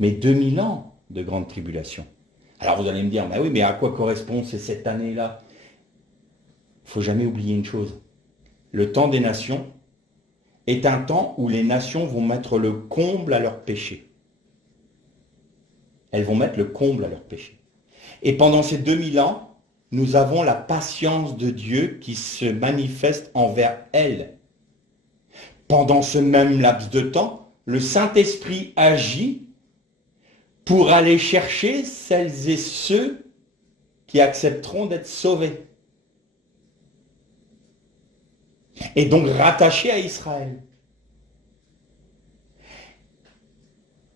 mais 2000 ans de grande tribulation. Alors vous allez me dire, bah oui, mais à quoi correspondent ces 7 années-là? Il ne faut jamais oublier une chose. Le temps des nations est un temps où les nations vont mettre le comble à leur péché. Elles vont mettre le comble à leur péché. Et pendant ces 2000 ans, nous avons la patience de Dieu qui se manifeste envers elles. Pendant ce même laps de temps, le Saint-Esprit agit pour aller chercher celles et ceux qui accepteront d'être sauvés. Et donc rattachés à Israël.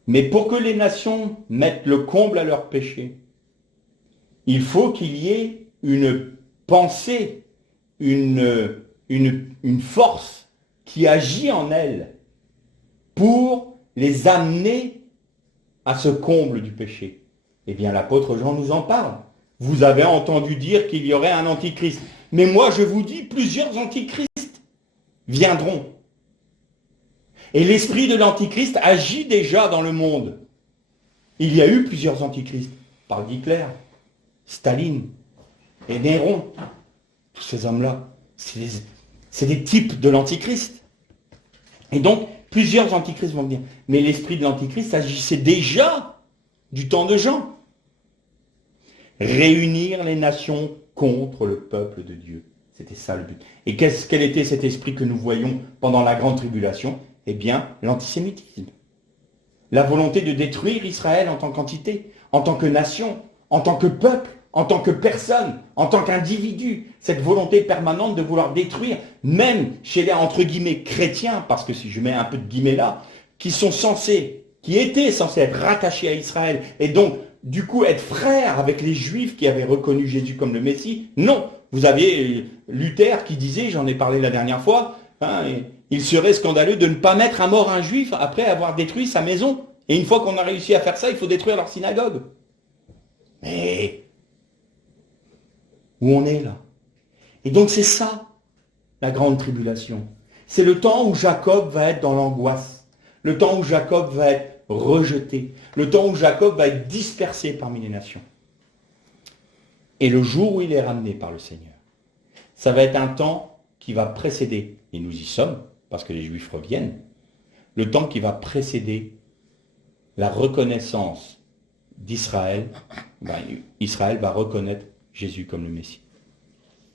Mais pour que les nations mettent le comble à leur péché, il faut qu'il y ait une pensée, une force qui agit en elles pour les amener à ce comble du péché. Eh bien, l'apôtre Jean nous en parle. Vous avez entendu dire qu'il y aurait un antichrist. Mais moi, je vous dis, plusieurs antichrists viendront. Et l'esprit de l'antichrist agit déjà dans le monde. Il y a eu plusieurs antichrists. Par Hitler, Staline et Néron. Tous ces hommes-là, c'est des types de l'antichrist. Et donc, Plusieurs antichrists vont venir. Mais l'esprit de l'antichrist agissait déjà du temps de Jean. Réunir les nations contre le peuple de Dieu. C'était ça le but. Et quel était cet esprit que nous voyons pendant la grande tribulation? Eh bien, l'antisémitisme. La volonté de détruire Israël en tant qu'entité, en tant que nation, en tant que peuple, en tant que personne, en tant qu'individu. Cette volonté permanente de vouloir détruire, même chez les, entre guillemets, chrétiens, parce que si je mets un peu de guillemets là, qui étaient censés être rattachés à Israël, et donc, du coup, être frères avec les Juifs qui avaient reconnu Jésus comme le Messie. Non, vous aviez Luther qui disait, j'en ai parlé la dernière fois, hein, il serait scandaleux de ne pas mettre à mort un Juif après avoir détruit sa maison. Et une fois qu'on a réussi à faire ça, il faut détruire leur synagogue. Mais où on est là? Et donc c'est ça, la grande tribulation. C'est le temps où Jacob va être dans l'angoisse. Le temps où Jacob va être rejeté. Le temps où Jacob va être dispersé parmi les nations. Et le jour où il est ramené par le Seigneur, ça va être un temps qui va précéder, et nous y sommes, parce que les Juifs reviennent, le temps qui va précéder la reconnaissance d'Israël. Israël va reconnaître Jésus comme le Messie.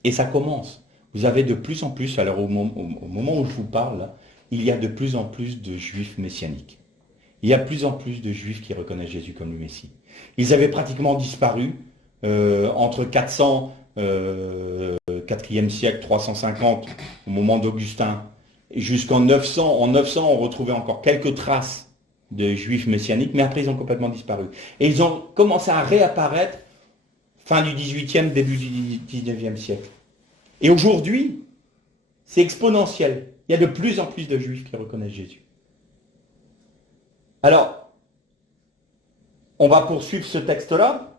Et ça commence. Vous avez de plus en plus, alors au moment où je vous parle, là, il y a de plus en plus de Juifs messianiques. Il y a de plus en plus de Juifs qui reconnaissent Jésus comme le Messie. Ils avaient pratiquement disparu entre 400, 4e siècle, 350, au moment d'Augustin, jusqu'en 900. En 900, on retrouvait encore quelques traces de Juifs messianiques, mais après, ils ont complètement disparu. Et ils ont commencé à réapparaître fin du 18e, début du 19e siècle. Et aujourd'hui, c'est exponentiel. Il y a de plus en plus de Juifs qui reconnaissent Jésus. Alors, on va poursuivre ce texte-là.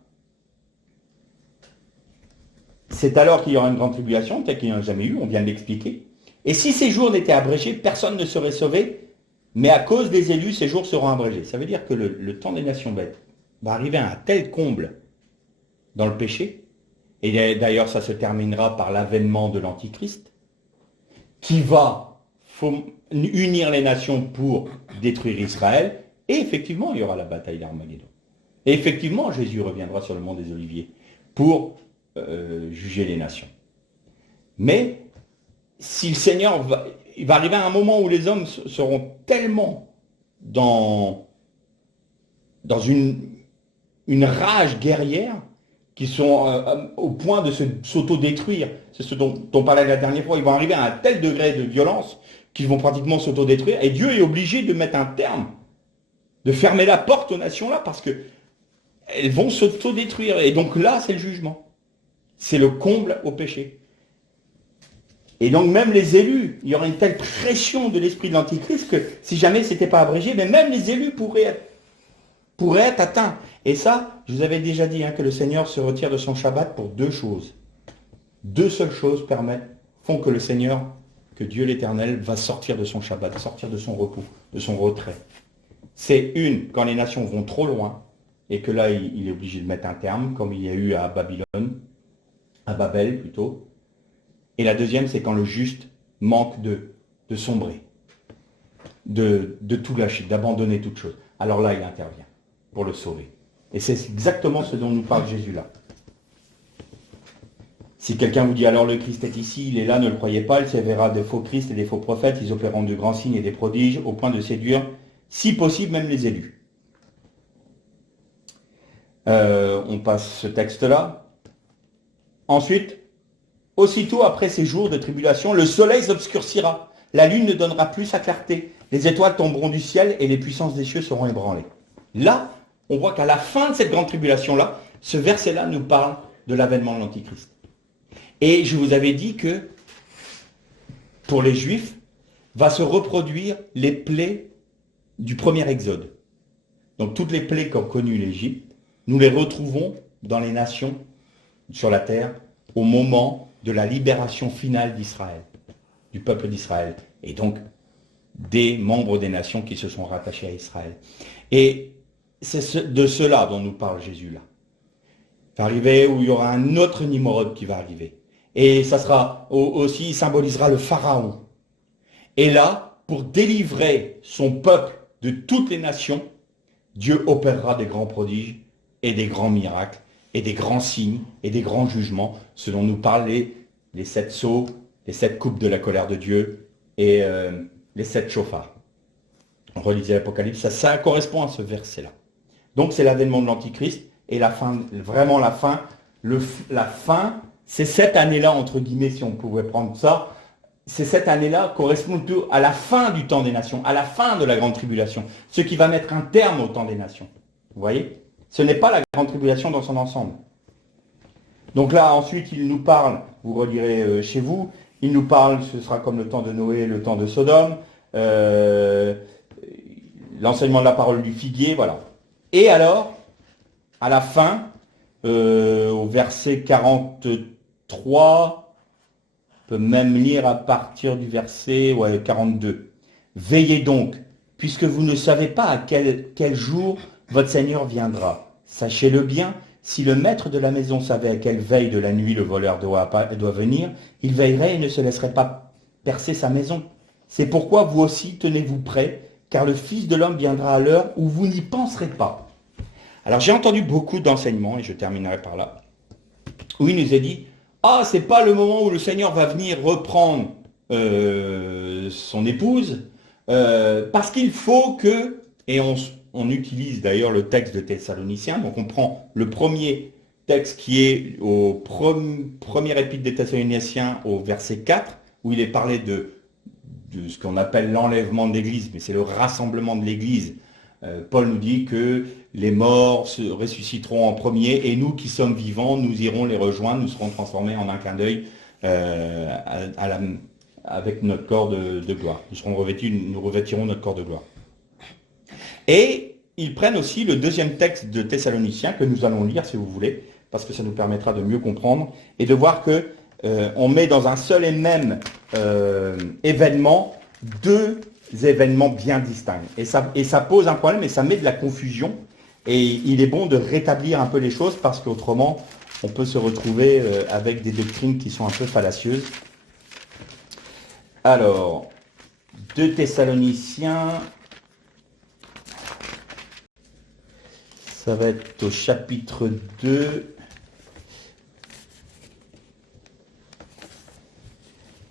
C'est alors qu'il y aura une grande tribulation, telle qu'il n'y en a jamais eu, on vient de l'expliquer. Et si ces jours n'étaient abrégés, personne ne serait sauvé, mais à cause des élus, ces jours seront abrégés. Ça veut dire que le temps des nations bêtes va arriver à un tel comble dans le péché, et d'ailleurs ça se terminera par l'avènement de l'Antichrist, qui va unir les nations pour détruire Israël, et effectivement il y aura la bataille d'Armageddon. Et effectivement Jésus reviendra sur le mont des Oliviers pour juger les nations. Mais si le Seigneur il va arriver à un moment où les hommes seront tellement dans une rage guerrière qu'ils sont au point de s'auto-détruire. C'est ce dont on parlait la dernière fois. Ils vont arriver à un tel degré de violence qu'ils vont pratiquement s'auto-détruire. Et Dieu est obligé de mettre un terme, de fermer la porte aux nations-là, parce qu'elles vont s'auto-détruire. Et donc là, c'est le jugement. C'est le comble au péché. Et donc même les élus, il y aura une telle pression de l'esprit de l'Antichrist que si jamais ce n'était pas abrégé, mais même les élus pourraient être atteints. Et ça, je vous avais déjà dit que le Seigneur se retire de son Shabbat pour deux choses. Deux seules choses font que le Seigneur, que Dieu l'Éternel, va sortir de son Shabbat, sortir de son repos, de son retrait. C'est une, quand les nations vont trop loin, et que là, il est obligé de mettre un terme, comme il y a eu à Babylone, à Babel plutôt. Et la deuxième, c'est quand le juste manque de sombrer, de tout lâcher, d'abandonner toute chose. Alors là, il intervient pour le sauver. Et c'est exactement ce dont nous parle Jésus là. Si quelqu'un vous dit alors le Christ est ici, il est là, ne le croyez pas, il s'avérera de faux Christ et des faux prophètes, ils opéreront de grands signes et des prodiges au point de séduire, si possible, même les élus. On passe ce texte-là. Ensuite, aussitôt après ces jours de tribulation, le soleil s'obscurcira, la lune ne donnera plus sa clarté, les étoiles tomberont du ciel et les puissances des cieux seront ébranlées. Là, on voit qu'à la fin de cette grande tribulation-là, ce verset-là nous parle de l'avènement de l'Antichrist. Et je vous avais dit que, pour les Juifs, va se reproduire les plaies du premier Exode. Donc toutes les plaies qu'ont connues l'Égypte, nous les retrouvons dans les nations sur la terre au moment de la libération finale d'Israël, du peuple d'Israël, et donc des membres des nations qui se sont rattachés à Israël. Et c'est de cela dont nous parle Jésus là. Il va arriver où il y aura un autre Nimrod qui va arriver. Et ça sera aussi, il symbolisera le Pharaon. Et là, pour délivrer son peuple de toutes les nations, Dieu opérera des grands prodiges et des grands miracles et des grands signes et des grands jugements, ce dont nous parlent les 7 sceaux, les 7 coupes de la colère de Dieu et les 7 chauffards. On relisait l'Apocalypse, ça correspond à ce verset-là. Donc c'est l'avènement de l'Antichrist et la fin, vraiment la fin, la fin, c'est cette année-là, entre guillemets, si on pouvait prendre ça, c'est cette année-là correspond plutôt à la fin du temps des nations, à la fin de la grande tribulation, ce qui va mettre un terme au temps des nations. Vous voyez? Ce n'est pas la grande tribulation dans son ensemble. Donc là, ensuite, il nous parle, vous relirez chez vous, il nous parle, ce sera comme le temps de Noé, le temps de Sodome, l'enseignement de la parole du figuier, voilà. Et alors, à la fin, au verset 43, on peut même lire à partir du verset 42. Veillez donc, puisque vous ne savez pas à quel jour votre Seigneur viendra. Sachez-le bien, si le maître de la maison savait à quelle veille de la nuit le voleur doit venir, il veillerait et ne se laisserait pas percer sa maison. C'est pourquoi vous aussi tenez-vous prêts, car le Fils de l'homme viendra à l'heure où vous n'y penserez pas. Alors j'ai entendu beaucoup d'enseignements, et je terminerai par là, où il nous est dit, ah, c'est pas le moment où le Seigneur va venir reprendre son épouse, parce qu'il faut que, et on utilise d'ailleurs le texte de Thessaloniciens, donc on prend le premier texte qui est au premier épître des Thessaloniciens au verset 4, où il est parlé de ce qu'on appelle l'enlèvement de l'Église, mais c'est le rassemblement de l'Église. Paul nous dit que les morts se ressusciteront en premier et nous qui sommes vivants, nous irons les rejoindre, nous serons transformés en un clin d'œil avec notre corps de gloire. Nous revêtirons notre corps de gloire. Et ils prennent aussi le deuxième texte de Thessaloniciens que nous allons lire si vous voulez, parce que ça nous permettra de mieux comprendre et de voir que on met dans un seul et même événement deux événements bien distincts. Et ça pose un problème et ça met de la confusion. Et il est bon de rétablir un peu les choses parce qu'autrement, on peut se retrouver avec des doctrines qui sont un peu fallacieuses. Alors, 2 Thessaloniciens, ça va être au chapitre 2.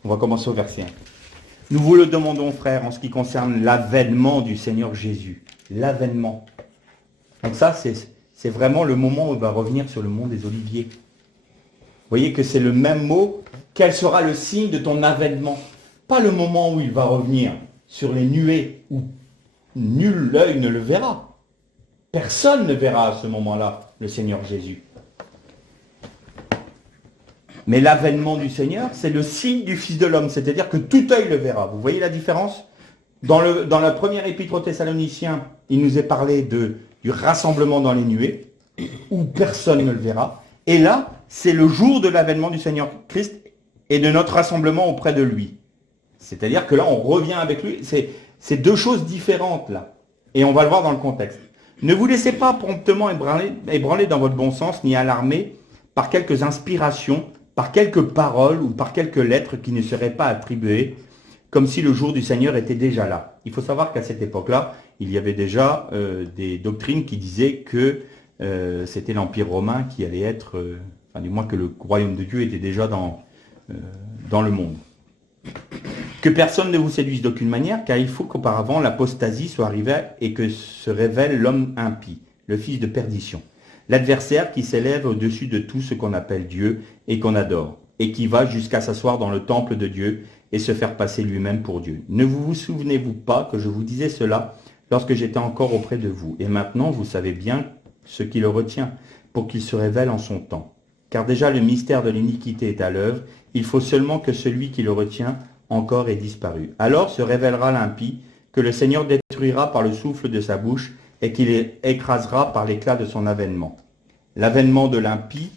On va commencer au verset 1. Nous vous le demandons, frères, en ce qui concerne l'avènement du Seigneur Jésus. L'avènement. Donc ça, c'est vraiment le moment où il va revenir sur le mont des Oliviers. Vous voyez que c'est le même mot. Quel sera le signe de ton avènement? Pas le moment où il va revenir sur les nuées, où nul œil ne le verra. Personne ne verra à ce moment-là le Seigneur Jésus. Mais l'avènement du Seigneur, c'est le signe du Fils de l'homme, c'est-à-dire que tout œil le verra. Vous voyez la différence? Dans la première épître aux Thessaloniciens, il nous est parlé du rassemblement dans les nuées, où personne ne le verra. Et là, c'est le jour de l'avènement du Seigneur Christ et de notre rassemblement auprès de lui. C'est-à-dire que là, on revient avec lui. C'est deux choses différentes, là. Et on va le voir dans le contexte. Ne vous laissez pas promptement ébranler dans votre bon sens, ni alarmer par quelques inspirations, par quelques paroles ou par quelques lettres qui ne seraient pas attribuées, comme si le jour du Seigneur était déjà là. Il faut savoir qu'à cette époque-là, il y avait déjà des doctrines qui disaient que c'était l'Empire romain qui allait être, enfin du moins que le royaume de Dieu était déjà dans le monde. Que personne ne vous séduise d'aucune manière, car il faut qu'auparavant l'apostasie soit arrivée et que se révèle l'homme impie, le fils de perdition. L'adversaire qui s'élève au-dessus de tout ce qu'on appelle Dieu et qu'on adore, et qui va jusqu'à s'asseoir dans le temple de Dieu et se faire passer lui-même pour Dieu. Ne vous souvenez-vous pas que je vous disais cela lorsque j'étais encore auprès de vous? Et maintenant, vous savez bien ce qui le retient, pour qu'il se révèle en son temps. Car déjà le mystère de l'iniquité est à l'œuvre, il faut seulement que celui qui le retient encore ait disparu. Alors se révélera l'impie, que le Seigneur détruira par le souffle de sa bouche, et qu'il écrasera par l'éclat de son avènement. L'avènement de l'impie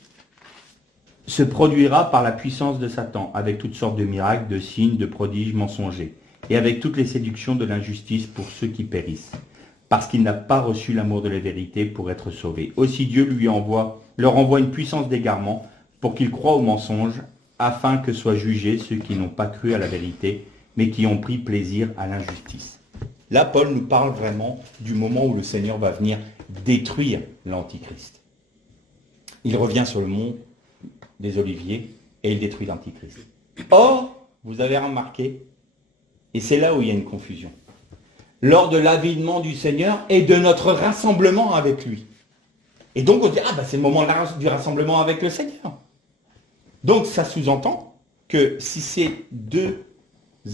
se produira par la puissance de Satan, avec toutes sortes de miracles, de signes, de prodiges mensongers, et avec toutes les séductions de l'injustice pour ceux qui périssent, parce qu'il n'a pas reçu l'amour de la vérité pour être sauvé. Aussi Dieu leur envoie une puissance d'égarement, pour qu'ils croient au mensonge, afin que soient jugés ceux qui n'ont pas cru à la vérité, mais qui ont pris plaisir à l'injustice. Là, Paul nous parle vraiment du moment où le Seigneur va venir détruire l'Antichrist. Il revient sur le mont des Oliviers et il détruit l'Antichrist. Or, vous avez remarqué, et c'est là où il y a une confusion, lors de l'avènement du Seigneur et de notre rassemblement avec lui. Et donc on dit, c'est le moment du rassemblement avec le Seigneur. Donc ça sous-entend que si ces deux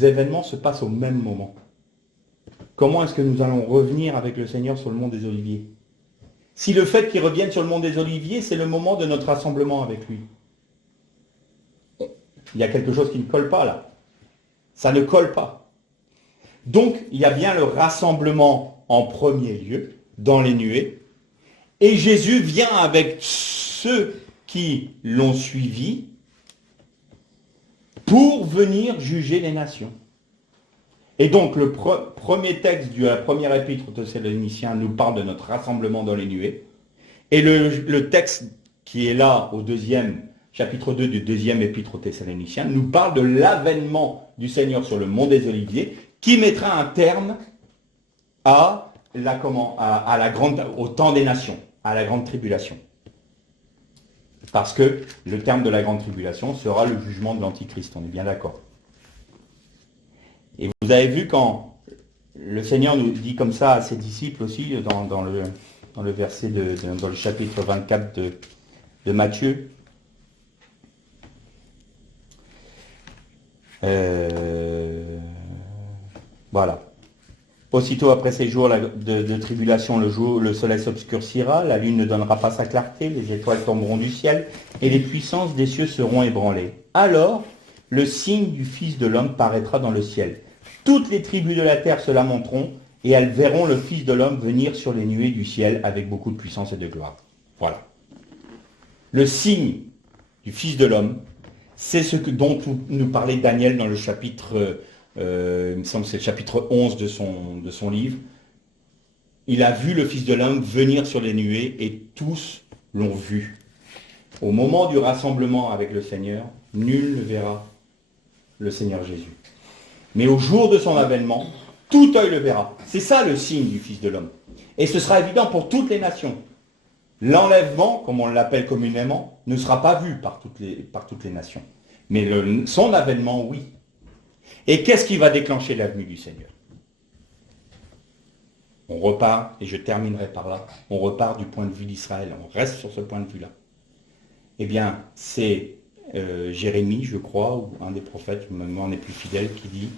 événements se passent au même moment, comment est-ce que nous allons revenir avec le Seigneur sur le mont des Oliviers? Si le fait qu'il revienne sur le mont des Oliviers, c'est le moment de notre rassemblement avec lui. Il y a quelque chose qui ne colle pas là. Ça ne colle pas. Donc, il y a bien le rassemblement en premier lieu, dans les nuées, et Jésus vient avec ceux qui l'ont suivi pour venir juger les nations. Et donc, le premier texte du premier épître aux Thessaloniciens nous parle de notre rassemblement dans les nuées, et le texte qui est là au chapitre 2 du deuxième épître aux Thessaloniciens nous parle de l'avènement du Seigneur sur le mont des Oliviers, qui mettra un terme au temps des nations, à la grande tribulation. Parce que le terme de la grande tribulation sera le jugement de l'Antichrist, on est bien d'accord. Et vous avez vu quand le Seigneur nous dit comme ça à ses disciples aussi, dans le verset dans le chapitre 24 de Matthieu, voilà. Aussitôt après ces jours de tribulation, le soleil s'obscurcira, la lune ne donnera pas sa clarté, les étoiles tomberont du ciel, et les puissances des cieux seront ébranlées. Alors, le signe du Fils de l'homme paraîtra dans le ciel. Toutes les tribus de la terre se lamenteront, et elles verront le Fils de l'homme venir sur les nuées du ciel avec beaucoup de puissance et de gloire. Voilà. Le signe du Fils de l'homme, c'est dont nous parlait Daniel dans le chapitre, il me semble que c'est le chapitre 11 de son livre. Il a vu le Fils de l'homme venir sur les nuées et tous l'ont vu. Au moment du rassemblement avec le Seigneur, nul ne verra le Seigneur Jésus. Mais au jour de son avènement, tout œil le verra. C'est ça le signe du Fils de l'homme. Et ce sera évident pour toutes les nations. L'enlèvement, comme on l'appelle communément, ne sera pas vu par toutes les nations. Mais son avènement, oui. Et qu'est-ce qui va déclencher la venue du Seigneur? On repart, et je terminerai par là, on repart du point de vue d'Israël, on reste sur ce point de vue-là. Eh bien, c'est Jérémie, je crois, ou un des prophètes, même on est plus fidèle, qui dit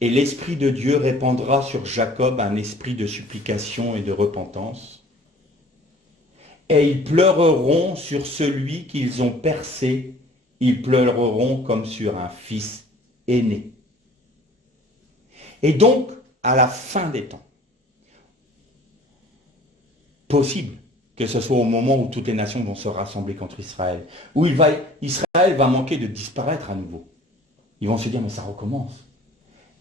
et l'Esprit de Dieu répandra sur Jacob un esprit de supplication et de repentance, et ils pleureront sur celui qu'ils ont percé, ils pleureront comme sur un fils aîné. Et donc, à la fin des temps, possible que ce soit au moment où toutes les nations vont se rassembler contre Israël, où Israël va manquer de disparaître à nouveau. Ils vont se dire, mais ça recommence.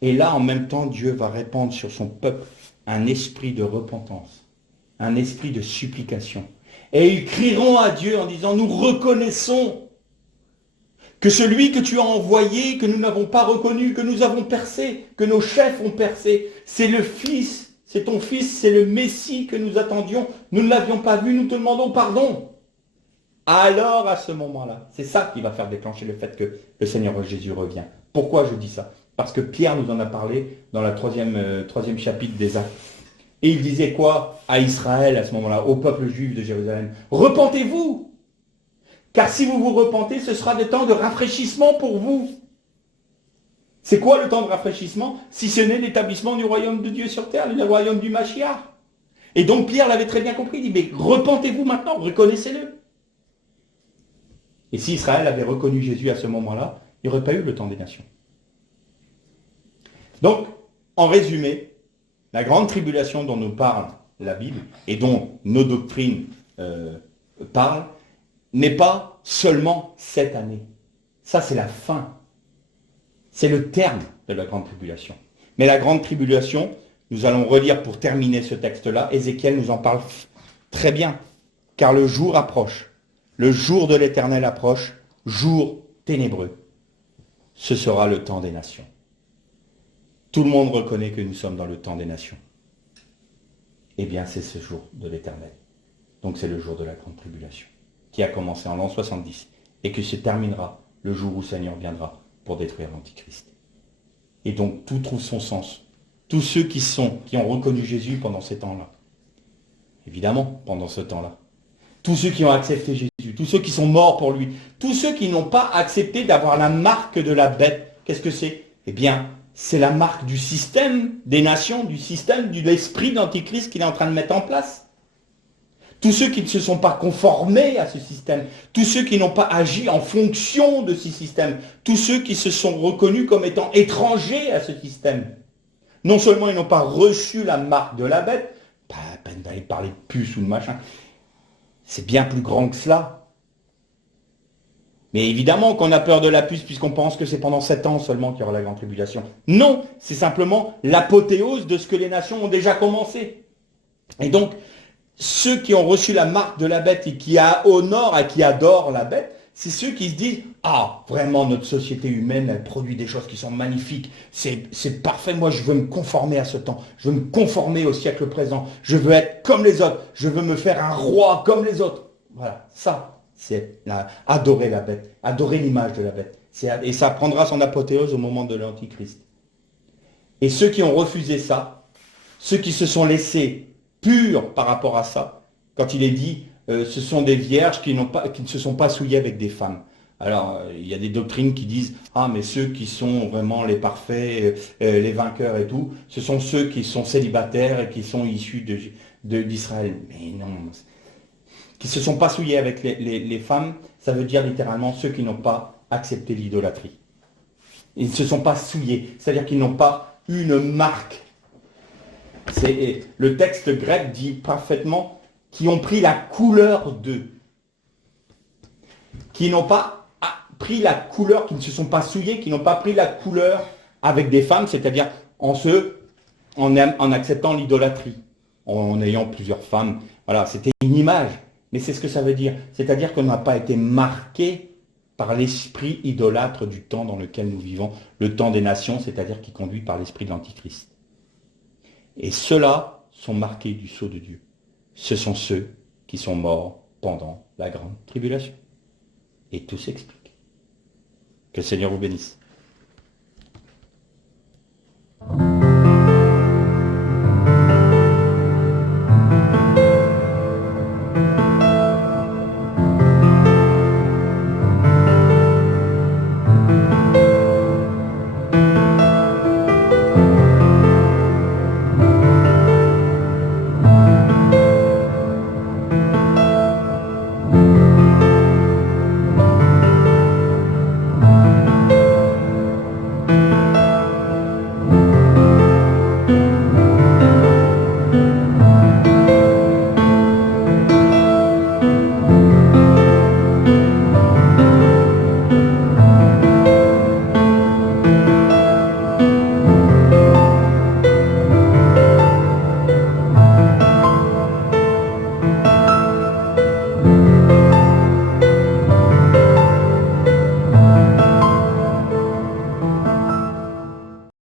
Et là, en même temps, Dieu va répandre sur son peuple un esprit de repentance, un esprit de supplication. Et ils crieront à Dieu en disant, nous reconnaissons que celui que tu as envoyé, que nous n'avons pas reconnu, que nous avons percé, que nos chefs ont percé, c'est le Fils, c'est ton Fils, c'est le Messie que nous attendions, nous ne l'avions pas vu, nous te demandons pardon. Alors, à ce moment-là, c'est ça qui va faire déclencher le fait que le Seigneur Jésus revient. Pourquoi je dis ça? Parce que Pierre nous en a parlé dans la troisième chapitre des Actes. Et il disait quoi à Israël à ce moment-là, au peuple juif de Jérusalem? Repentez-vous! Car si vous vous repentez, ce sera des temps de rafraîchissement pour vous. C'est quoi le temps de rafraîchissement? Si ce n'est l'établissement du royaume de Dieu sur terre, le royaume du Mashiach. Et donc Pierre l'avait très bien compris, il dit, mais repentez-vous maintenant, reconnaissez-le. Et si Israël avait reconnu Jésus à ce moment-là, il n'y aurait pas eu le temps des nations. Donc, en résumé, la grande tribulation dont nous parle la Bible et dont nos doctrines parlent, n'est pas seulement cette année. Ça, c'est la fin. C'est le terme de la grande tribulation. Mais la grande tribulation, nous allons relire pour terminer ce texte-là, Ézéchiel nous en parle très bien. Car le jour approche, le jour de l'Éternel approche, jour ténébreux. ce sera le temps des nations. Tout le monde reconnaît que nous sommes dans le temps des nations. Eh bien, c'est ce jour de l'Éternel. Donc c'est le jour de la grande tribulation, qui a commencé en l'an 70 et qui se terminera le jour où le Seigneur viendra pour détruire l'Antichrist. Et donc tout trouve son sens. Tous ceux qui ont reconnu Jésus pendant ces temps-là, évidemment, pendant ce temps-là, tous ceux qui ont accepté Jésus, tous ceux qui sont morts pour lui, tous ceux qui n'ont pas accepté d'avoir la marque de la bête, qu'est-ce que c'est? Eh bien, c'est la marque du système des nations, du système de l'esprit d'Antichrist qu'il est en train de mettre en place. Tous ceux qui ne se sont pas conformés à ce système, tous ceux qui n'ont pas agi en fonction de ce système, tous ceux qui se sont reconnus comme étant étrangers à ce système. Non seulement ils n'ont pas reçu la marque de la bête, pas la peine d'aller parler de puce ou de machin, c'est bien plus grand que cela. Mais évidemment qu'on a peur de la puce puisqu'on pense que c'est pendant 7 ans seulement qu'il y aura la grande tribulation. Non, c'est simplement l'apothéose de ce que les nations ont déjà commencé. Et donc, ceux qui ont reçu la marque de la bête et qui honorent et qui adorent la bête, c'est ceux qui se disent « Ah, vraiment, notre société humaine, elle produit des choses qui sont magnifiques. C'est parfait, moi je veux me conformer à ce temps. Je veux me conformer au siècle présent. Je veux être comme les autres. Je veux me faire un roi comme les autres. » Voilà, ça, c'est adorer la bête, adorer l'image de la bête. Et ça prendra son apothéose au moment de l'Antichrist. Et ceux qui ont refusé ça, ceux qui se sont laissés purs par rapport à ça, quand il est dit ce sont des vierges qui ne se sont pas souillées avec des femmes. Alors, il y a des doctrines qui disent ah, mais ceux qui sont vraiment les parfaits, les vainqueurs et tout, ce sont ceux qui sont célibataires et qui sont issus d'Israël. Mais non, qui ne se sont pas souillés avec les femmes, ça veut dire littéralement ceux qui n'ont pas accepté l'idolâtrie. Ils ne se sont pas souillés, c'est-à-dire qu'ils n'ont pas eu une marque. Le texte grec dit parfaitement qui ont pris la couleur d'eux. Qui n'ont pas pris la couleur, qui ne se sont pas souillés, qui n'ont pas pris la couleur avec des femmes, c'est-à-dire en acceptant l'idolâtrie, en ayant plusieurs femmes. Voilà, c'était une image, mais c'est ce que ça veut dire. C'est-à-dire qu'on n'a pas été marqué par l'esprit idolâtre du temps dans lequel nous vivons, le temps des nations, c'est-à-dire qui conduit par l'esprit de l'Antichrist. Et ceux-là sont marqués du sceau de Dieu. Ce sont ceux qui sont morts pendant la grande tribulation. Et tout s'explique. Que le Seigneur vous bénisse.